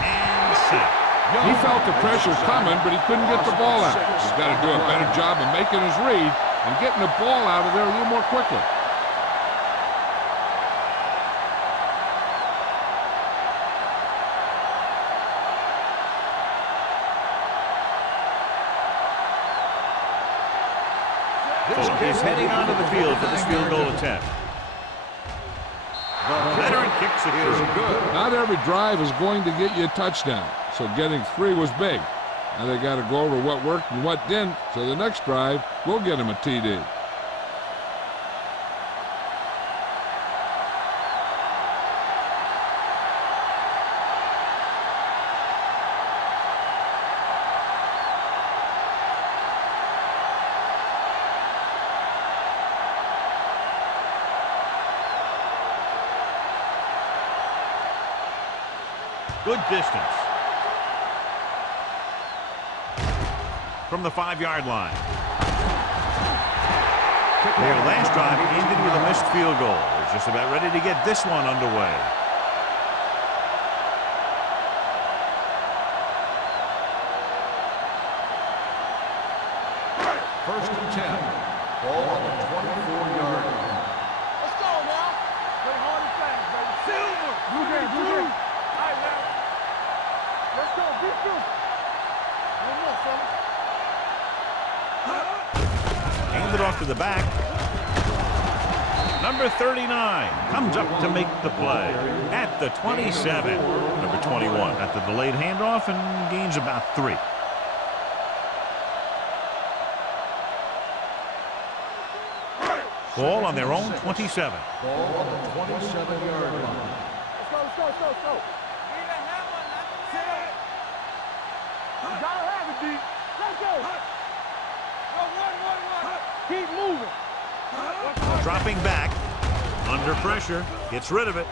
And sack. He felt the pressure coming, but he couldn't get the ball out. He's got to do a better job of making his read and getting the ball out of there a little more quickly. Is heading onto the field for this field goal attempt. Veteran kicks it through. Not every drive is going to get you a touchdown, so getting 3 was big. Now they got to go over what worked and what didn't, so the next drive will get him a TD. Good distance. From the 5-yard line. Their last drive ended with a missed field goal. They're just about ready to get this one underway. First and 10. Ball on the 24-yard line. Let's go now. Play hard and fast, baby. Silver. Blue game, blue game. All right, now. Let's go. Beat this. One more, fella. Handed off to the back. Number 39 comes up to make the play at the 27. Number 21 at the delayed handoff and gains about 3. Ball on their own 27. Ball on the 27-yard line. Let's go, let's go, let's go, let's go. You gotta have it, D. Let's go. Keep moving. Dropping back. Under pressure. Gets rid of it.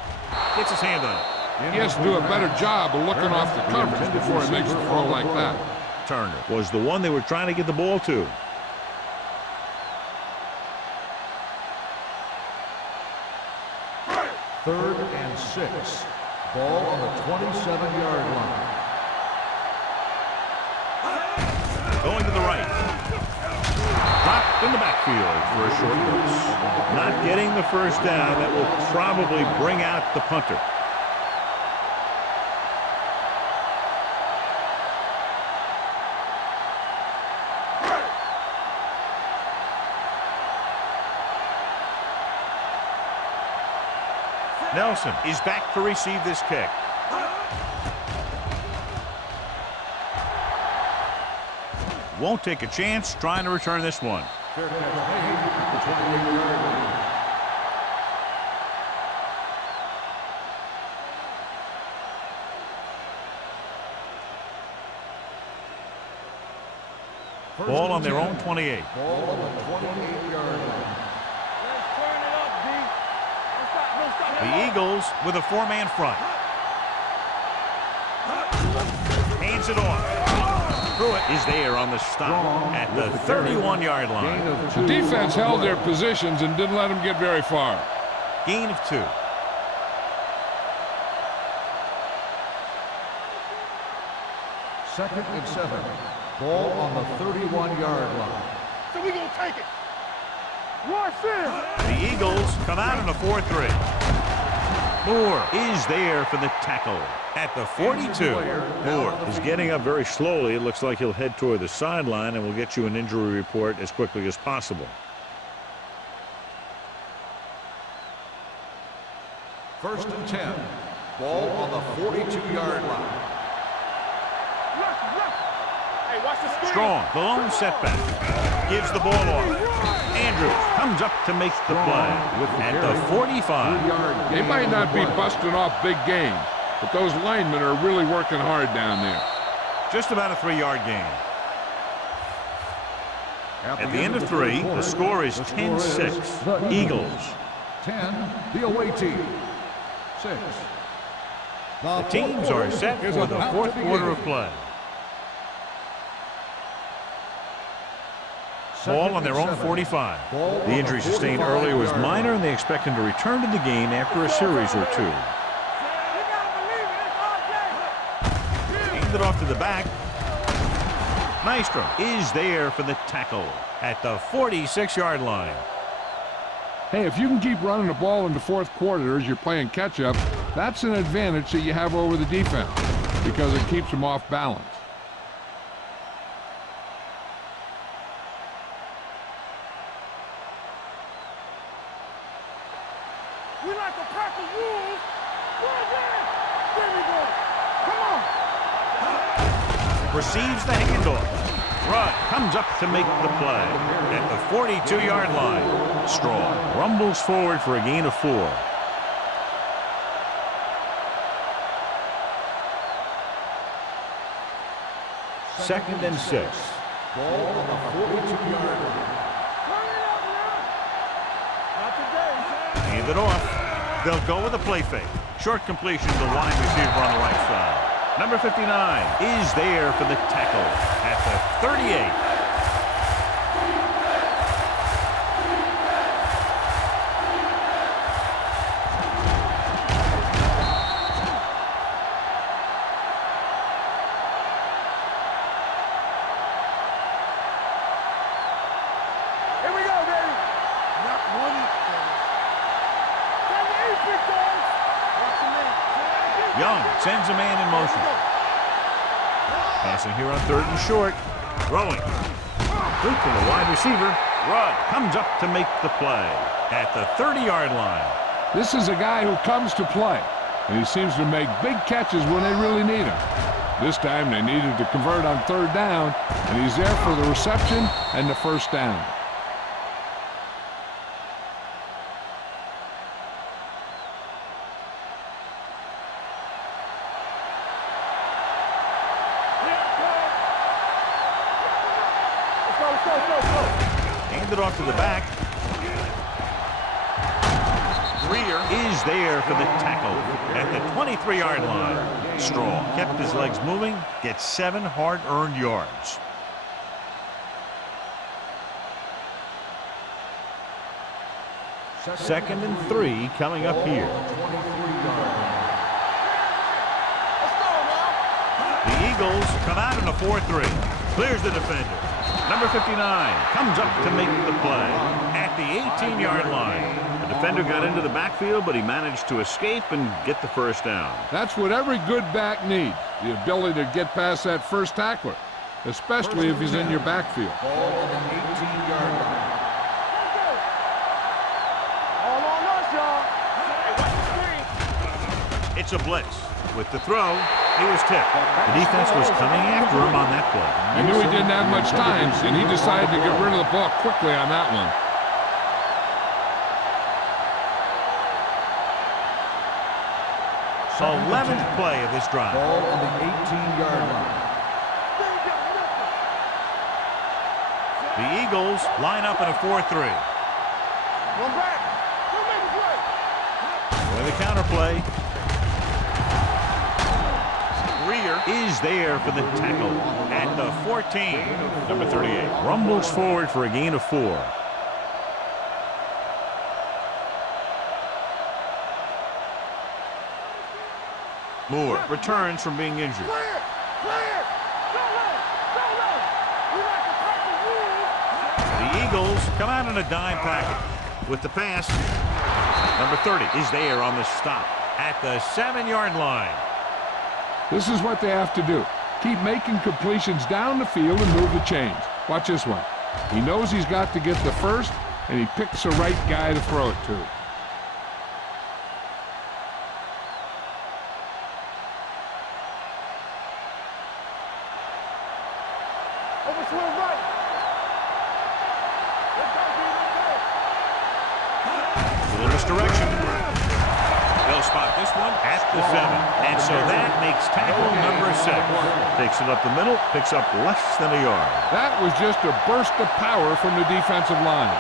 Gets his hand on it. He has to do a better job of looking off the coverage before he makes a throw like that. Turner was the one they were trying to get the ball to. Third and 6. Ball on the 27-yard line. Going to the right. Drop in the backfield for a short loss. Not getting the first down. That will probably bring out the punter. Nelson is back to receive this kick. Won't take a chance trying to return this one. Fair catch made at the 28-yard line. Ball on their own 28. Ball on the 28-yard line. Let's turn it up, D. Don't stop. The Eagles with a four-man front. Hands it off. Pruitt is there on the stop at the 31-yard line. The defense held their positions and didn't let them get very far. Gain of 2. Second and 7. Ball on the 31-yard line. So we gonna take it. Rush in. The Eagles come out in a 4-3. Moore is there for the tackle at the 42. Moore is getting up very slowly. It looks like he'll head toward the sideline, and we'll get you an injury report as quickly as possible. First and 10. Ball on the 42-yard line. Hey, watch the screen. Strong, the lone setback. Gives the ball off. Andrews comes up to make the play at the 45. They might not be busting off big gains, but those linemen are really working hard down there. Just about a 3-yard gain. At the end of 3, the score is 10-6. Eagles. 10, the away team. 6. The teams are set for the fourth quarter of play. Ball on their own 45. The injury sustained earlier was minor, and they expect him to return to the game after a series or 2. Hand it off to the back. Maestro is there for the tackle at the 46-yard line. Hey, if you can keep running the ball in the fourth quarter as you're playing catch-up, that's an advantage that you have over the defense because it keeps them off balance. We like to practice rules. There we go. Come on. Receives the handoff. Rudd comes up to make the play at the 42-yard line. Strong rumbles forward for a gain of 4. Second and 6. Ball on the 42-yard line. Hand it off. They'll go with a play fake. Short completion to the wide receiver on the right side. Number 59 is there for the tackle at the 38. Here we go, baby. Not one. Young sends a man in motion. Passing here on 3rd and short. Throwing. Boot to the wide receiver. Rudd comes up to make the play at the 30-yard line. This is a guy who comes to play, and he seems to make big catches when they really need him. This time they needed to convert on 3rd down, and he's there for the reception and the first down. Hand it off to the back. Greer is there for the tackle at the 23-yard line. Strong kept his legs moving, gets 7 hard-earned yards. Second and 3 coming up here. The Eagles come out in a 4-3. Clears the defender. Number 59 comes up to make the play at the 18-yard line. The defender got into the backfield, but he managed to escape and get the first down. That's what every good back needs, the ability to get past that first tackler, especially if he's in your backfield. Ball on the 18-yard line. All on us, y'all. Hey, watch the screen. It's a blitz. With the throw, he was tipped. The defense was coming after him on that play. He knew he didn't have much time, and he decided to get rid of the ball quickly on that one. So 11th play of this drive. Ball on the 18-yard line. The Eagles line up in a 4-3. One back. Don't make a play. With a counter play. Greer is there for the tackle at the 14. Number 38 rumbles forward for a gain of 4. Moore returns from being injured. Clear. Clear. Don't let him. Don't let him. We like to break the rules. The Eagles come out in a dime package with the pass. Number 30 is there on the stop at the 7-yard line. This is what they have to do. Keep making completions down the field and move the chains. Watch this one. He knows he's got to get the first, and he picks the right guy to throw it to. Overswing right. Let's go, D. Let's go. A little misdirection. They'll spot this one at the 7. And so that makes tackle number 6. Takes it up the middle, picks up less than a yard. That was just a burst of power from the defensive line.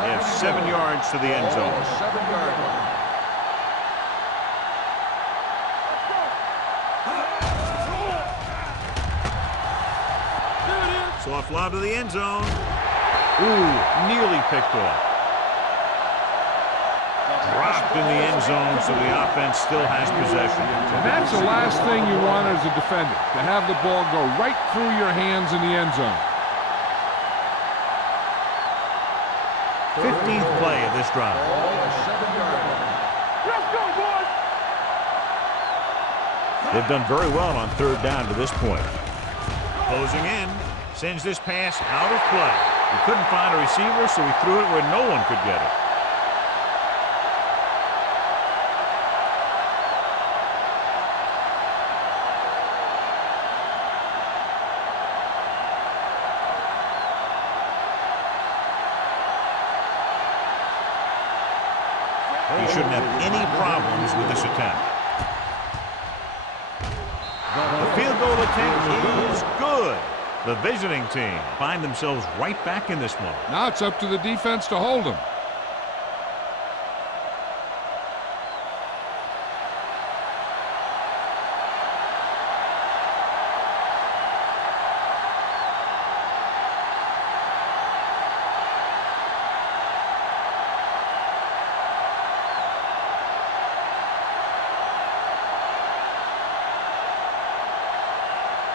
They have 7 yards to the end Ball zone. on the 7-yard line. Soft lob to the end zone. Ooh, nearly picked off. Dropped in the end zone, so the offense still has possession. And that's the last thing you want as a defender, to have the ball go right through your hands in the end zone. 15th play of this drive. Ball on the 7-yard line. Let's go, boys. They've done very well on 3rd down to this point. Closing in, sends this pass out of play. He couldn't find a receiver, so he threw it where no one could get it. He shouldn't have any problems with this attempt. The field goal attempt is good. The visiting team find themselves right back in this one. Now it's up to the defense to hold them.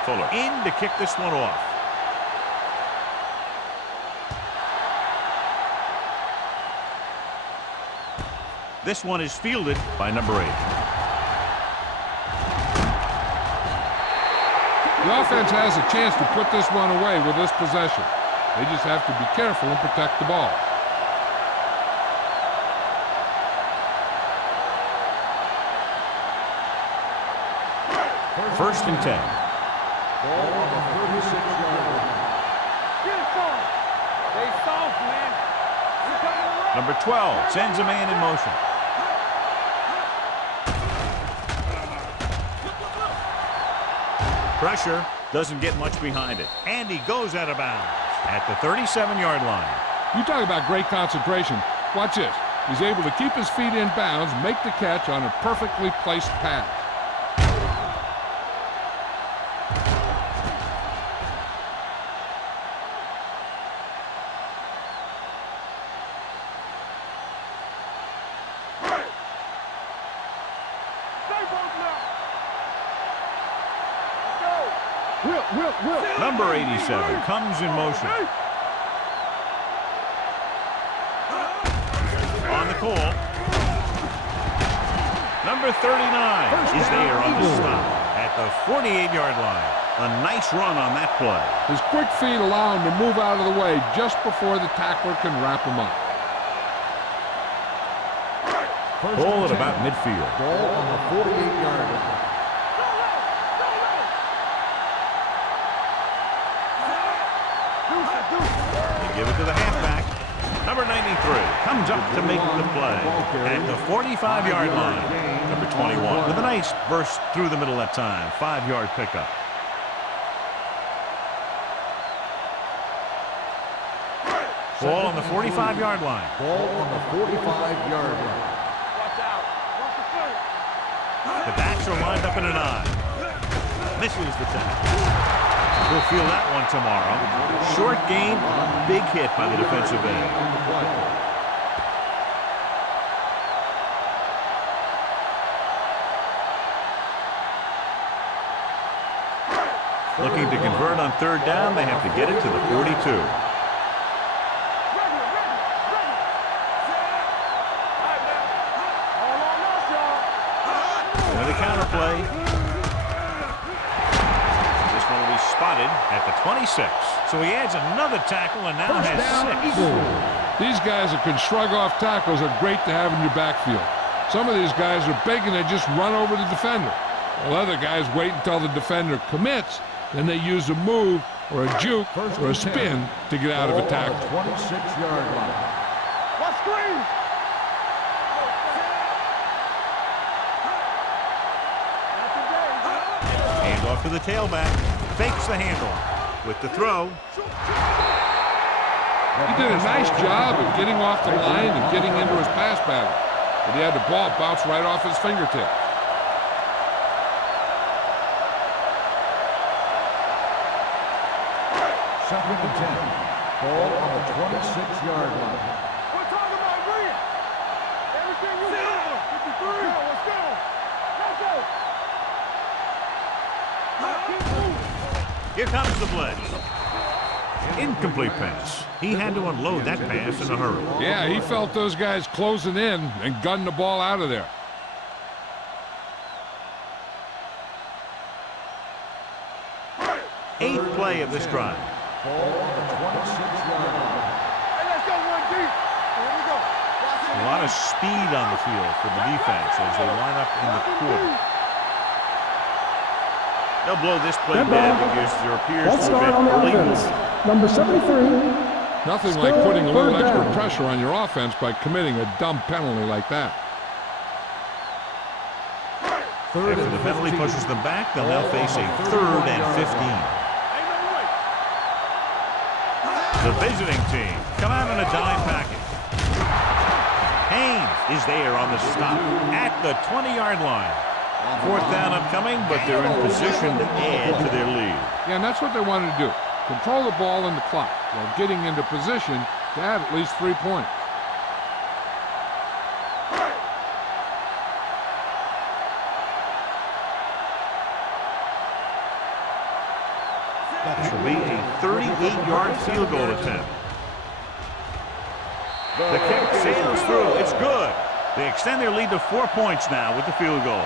Fuller in to kick this one off. This one is fielded by number 8. The offense has a chance to put this one away with this possession. They just have to be careful and protect the ball. First and 10. Ball on the 36-yard line. Get it for him. They soft, man. You coming around? Number 12 sends a man in motion. Pressure doesn't get much behind it. And he goes out of bounds at the 37-yard line. You talk about great concentration. Watch this. He's able to keep his feet in bounds, make the catch on a perfectly placed pass. Stay both left. Number 87 comes in motion. On the call. Number 39 is there on the stop at the 48-yard line. A nice run on that play. His quick feet allow him to move out of the way just before the tackler can wrap him up. Ball at about midfield. Ball on the 48-yard line. They give it to the halfback. Number 93 comes up to make the play at the 45-yard line. Number 21 with a nice burst through the middle that time. 5-yard pickup. Ball on the 45-yard line. Ball on the 45-yard line. Watch out. Watch the foot. The backs are lined up in an I. Misses the tackle. We'll feel that one tomorrow. Short gain, big hit by the defensive end. Looking to convert on third down, they have to get it to the 42. With a counter play. This one will be spotted at the 26. So he adds another tackle and now has 6. These guys that can shrug off tackles are great to have in your backfield. Some of these guys are big and they just run over the defender. While other guys wait until the defender commits, then they use a move or a juke or a spin to get out of a tackle. 26-yard line. Watch screen. Hand off to the tailback. Fakes the handoff. With the throw. He did a nice job of getting off the line and getting into his pass pattern. But he had the ball bounce right off his fingertip. Second and 10. Ball on the 26-yard line. We're talking about Green. Everything you want. 53. Let's go. Let's go. Here comes the blitz. Incomplete pass. He had to unload that pass in a hurry. Yeah, he felt those guys closing in and gunned the ball out of there. Eighth play of this drive. Ball on the 26-yard line. Hey, let's go one deep. Here we go. A lot of speed on the field for the defense as they line up in the quarter. They'll blow this play dead because there appears Let's to have start on the been offense. Number 73. Nothing Still like putting a little third extra down. pressure on your offense by committing a dumb penalty like that. Third After and the penalty 15. pushes them back, they'll now face a 3rd and 15. Ain't no way. The visiting team come out in a dime package. Haynes is there on the stop at the 20-yard line. 4th down upcoming, but they're in position to add to their lead. Yeah, and that's what they wanted to do. Control the ball in the clock while getting into position to add at least 3 points. This will be a 38-yard field goal attempt. The kick sails through. It's good. They extend their lead to 4 points now with the field goal.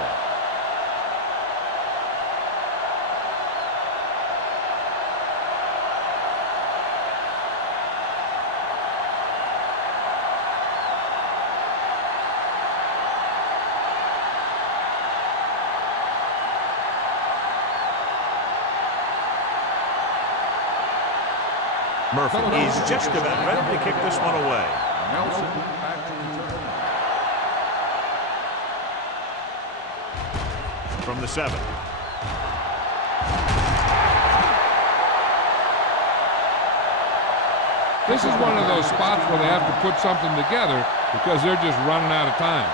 Murphy is just about ready to kick this one away. Nelson back to return. From the 7. This is one of those spots where they have to put something together because they're just running out of time.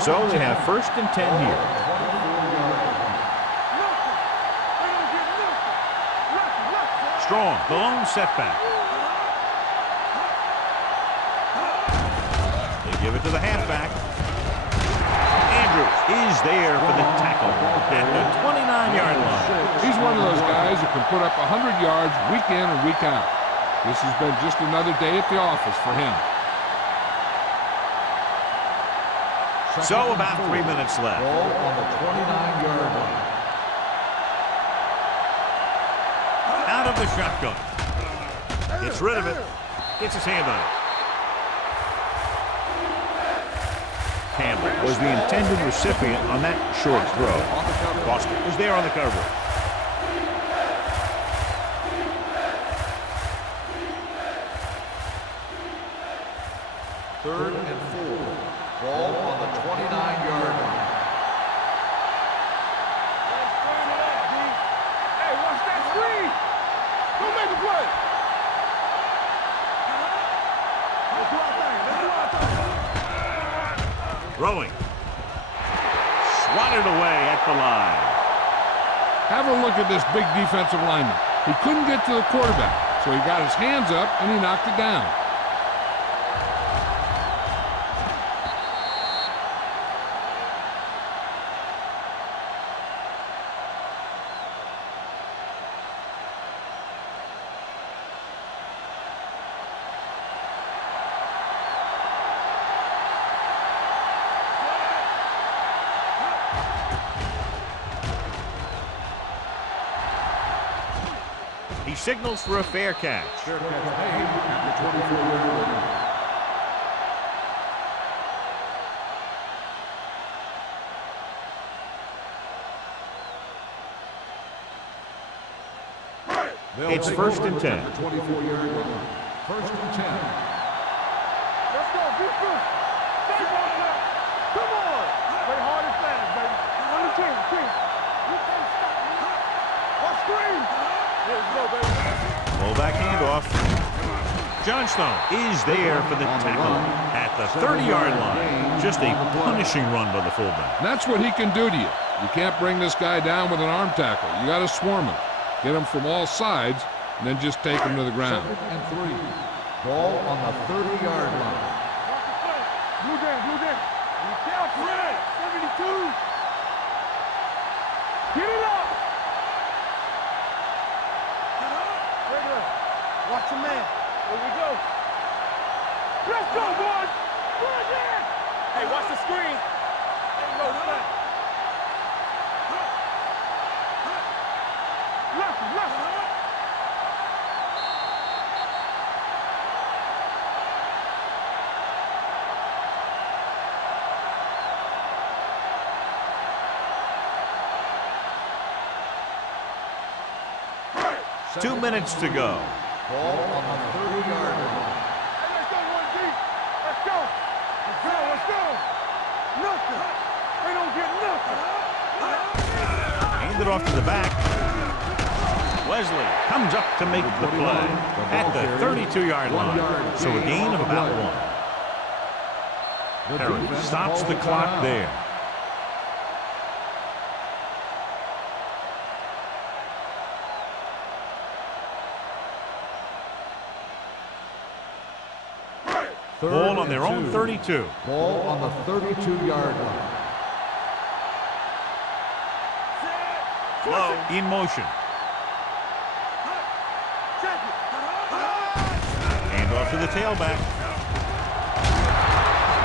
So they have 1st and 10 here. Strong, the lone setback. They Give it to the halfback. Andrews is there for the tackle at the 29-yard line. He's one of those guys who can put up 100 yards week in and week out. This has been just another day at the office for him. So about 3 minutes left. Ball on the 29-yard line. Out of the shotgun. Gets rid of it. Gets his hand on it. Campbell was the intended recipient on that short throw. Boston was there on the cover. Third and 4. Ball on the 29-yard line. Hey, watch that screen. Go make a play. Let's do our thing. Let's do our thing. Throwing. Swatted away at the line. Have a look at this big defensive lineman. He couldn't get to the quarterback, so he got his hands up and he knocked it down. He signals for a fair catch. Fair catch made at the 24-yard line. It's first and 10. 24-yard line. First and 10. Let's go, defense. Stay on that. Come on. Play hard and fast, baby. On the team. You can't stop me. What screen? Here we go, baby. Fullback handoff. Johnstone is there for the tackle at the 30-yard line. Just a punishing run by the fullback. That's what he can do to you. You can't bring this guy down with an arm tackle. You got to swarm him. Get him from all sides, and then just take him to the ground. Second and 3. Ball on the 30-yard line. Watch the play. Blue down. You count Fred. 72. Get it up. Regular. Watch the man. Here we go. Let's go, boys. Boys in. Hey, watch the screen. Ain't no flat. Left. Two minutes to go. Ball on the 30-yard line. Hey, let's go, 1D. Let's go. Nothing. They don't get nothing. Hand it off to the back. Wesley comes up to make the play at the 32-yard line. So a gain of about 1. Perry stops the clock there. Ball on their own 32. Ball on the 32-yard line. Flow in motion. Hand off to the tailback.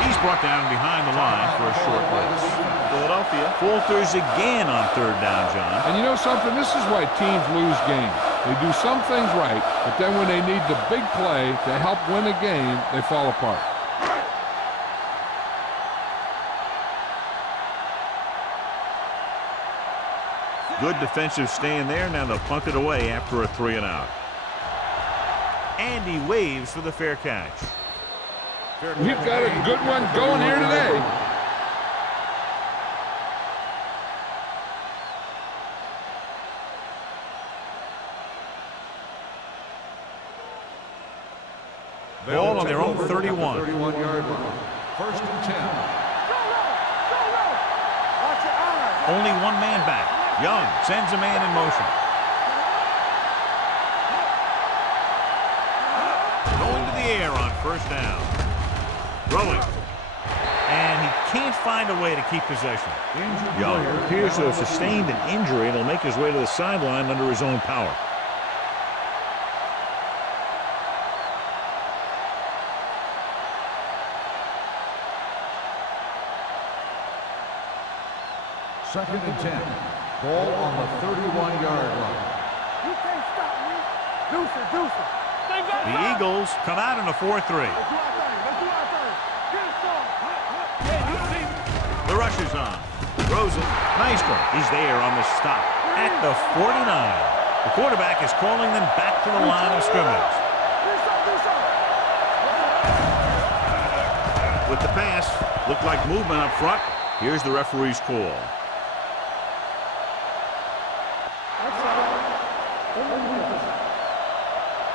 He's brought down behind the line for a short loss. Philadelphia falters again on third down, John. And you know something? This is why teams lose games. They do some things right, but then when they need the big play to help win a game, they fall apart. Good defensive stand there. Now they'll punt it away after a 3 and out. And he waves for the fair catch. We've got a good one going here today. Ball on their own 31. 31-yard line. First and 10. Watch your eyes. Only one man back. Young sends a man in motion. Going to the air on first down. Throwing. can't find a way to keep possession. Young appears to have sustained an injury and will make his way to the sideline under his own power. Second and 10. Ball on the 31-yard line. You can't stop me. Deuce it, deuce it. The Eagles come out in a 4-3. Let's do our thing. Let's do our thing. Get it started. Yeah, you see. The rush is on. Throws it. Nice one. He's there on the stop at the 49. The quarterback is calling them back to the line of scrimmage. With the pass, looked like movement up front. Here's the referee's call.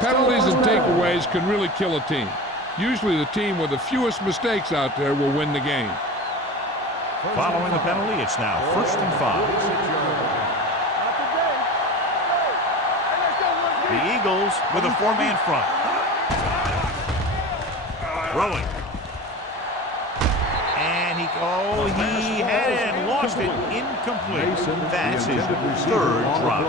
Penalties and takeaways can really kill a team. Usually the team with the fewest mistakes out there will win the game. Following the penalty, it's now 1st and 5. The Eagles with a 4-man front. Throwing. And he had it and lost it. Incomplete. That's his 3rd drop.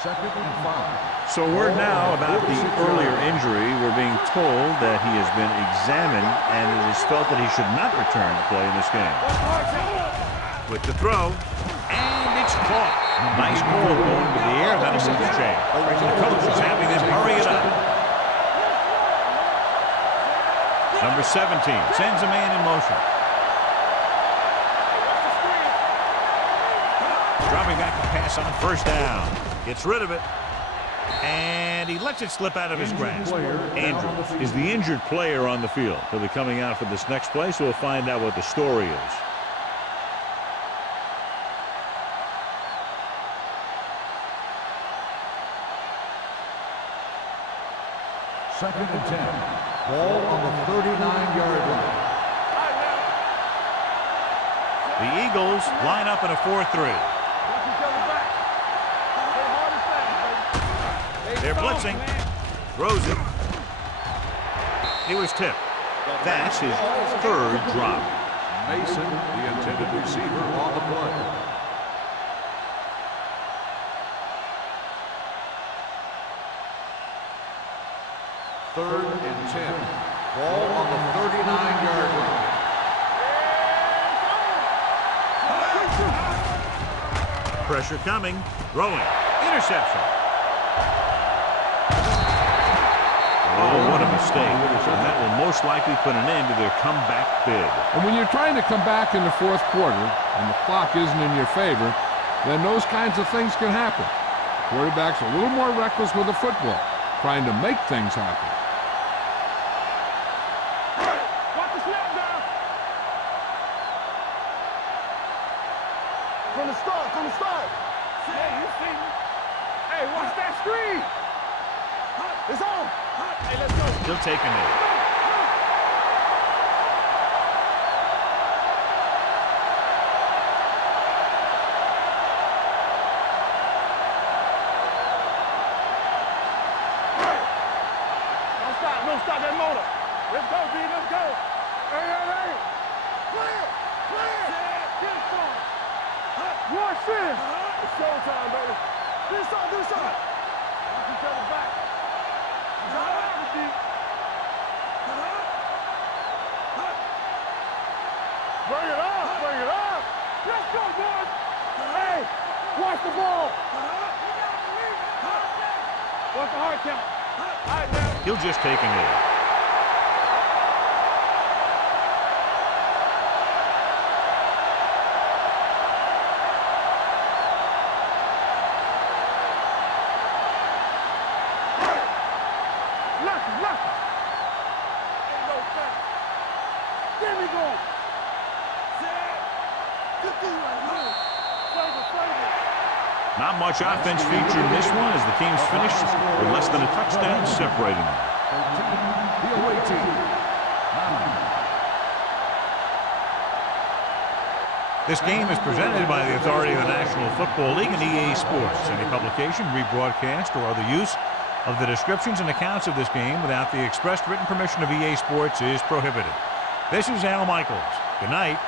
Second and 5. So word now about the earlier injury. We're being told that he has been examined and it is felt that he should not return to play in this game. With the throw, and it's caught. Nice ball going to the air, then a second change. The coach is having them hurry it up. Number 17 sends a man in motion. Dropping back to pass on 1st down. Gets rid of it. And he lets it slip out of his grasp. Andrew is the injured player on the field. He'll be coming out for this next play, so we'll find out what the story is. Second and 10. Ball on the 39-yard line. The Eagles line up in a 4-3. They're blitzing. Throws it. He was tipped. That's his 3rd drop. Mason, the intended receiver, on the play. Third and 10. Ball on the 39-yard line. Pressure coming. Throwing. Interception. Oh, what a mistake. And that will most likely put an end to their comeback bid. And when you're trying to come back in the 4th quarter and the clock isn't in your favor, then those kinds of things can happen. The quarterback's a little more reckless with the football, trying to make things happen. Watch the snap down. From the start, from the start. Hey, you see me? Hey, watch that screen. It's on. Hey, let's go. Still taking it. Don't stop that motor. Let's go, B. Let's go. Hey, hey, hey. Clear. Clear. Get it started. Watch this. It's showtime, baby. Do something. Do something. Watch each other back. Bring it up. Bring it up. Let's go, boys. Hey, watch the ball. Watch the hard count. All right, now. He'll just take a knee. Not much offense featured in this one as the team's finished with less than a touchdown separating them. The away team. This game is presented by the authority of the National Football League and EA Sports. Any publication, rebroadcast, or other use of the descriptions and accounts of this game without the expressed written permission of EA Sports is prohibited. This is Al Michaels. Good night.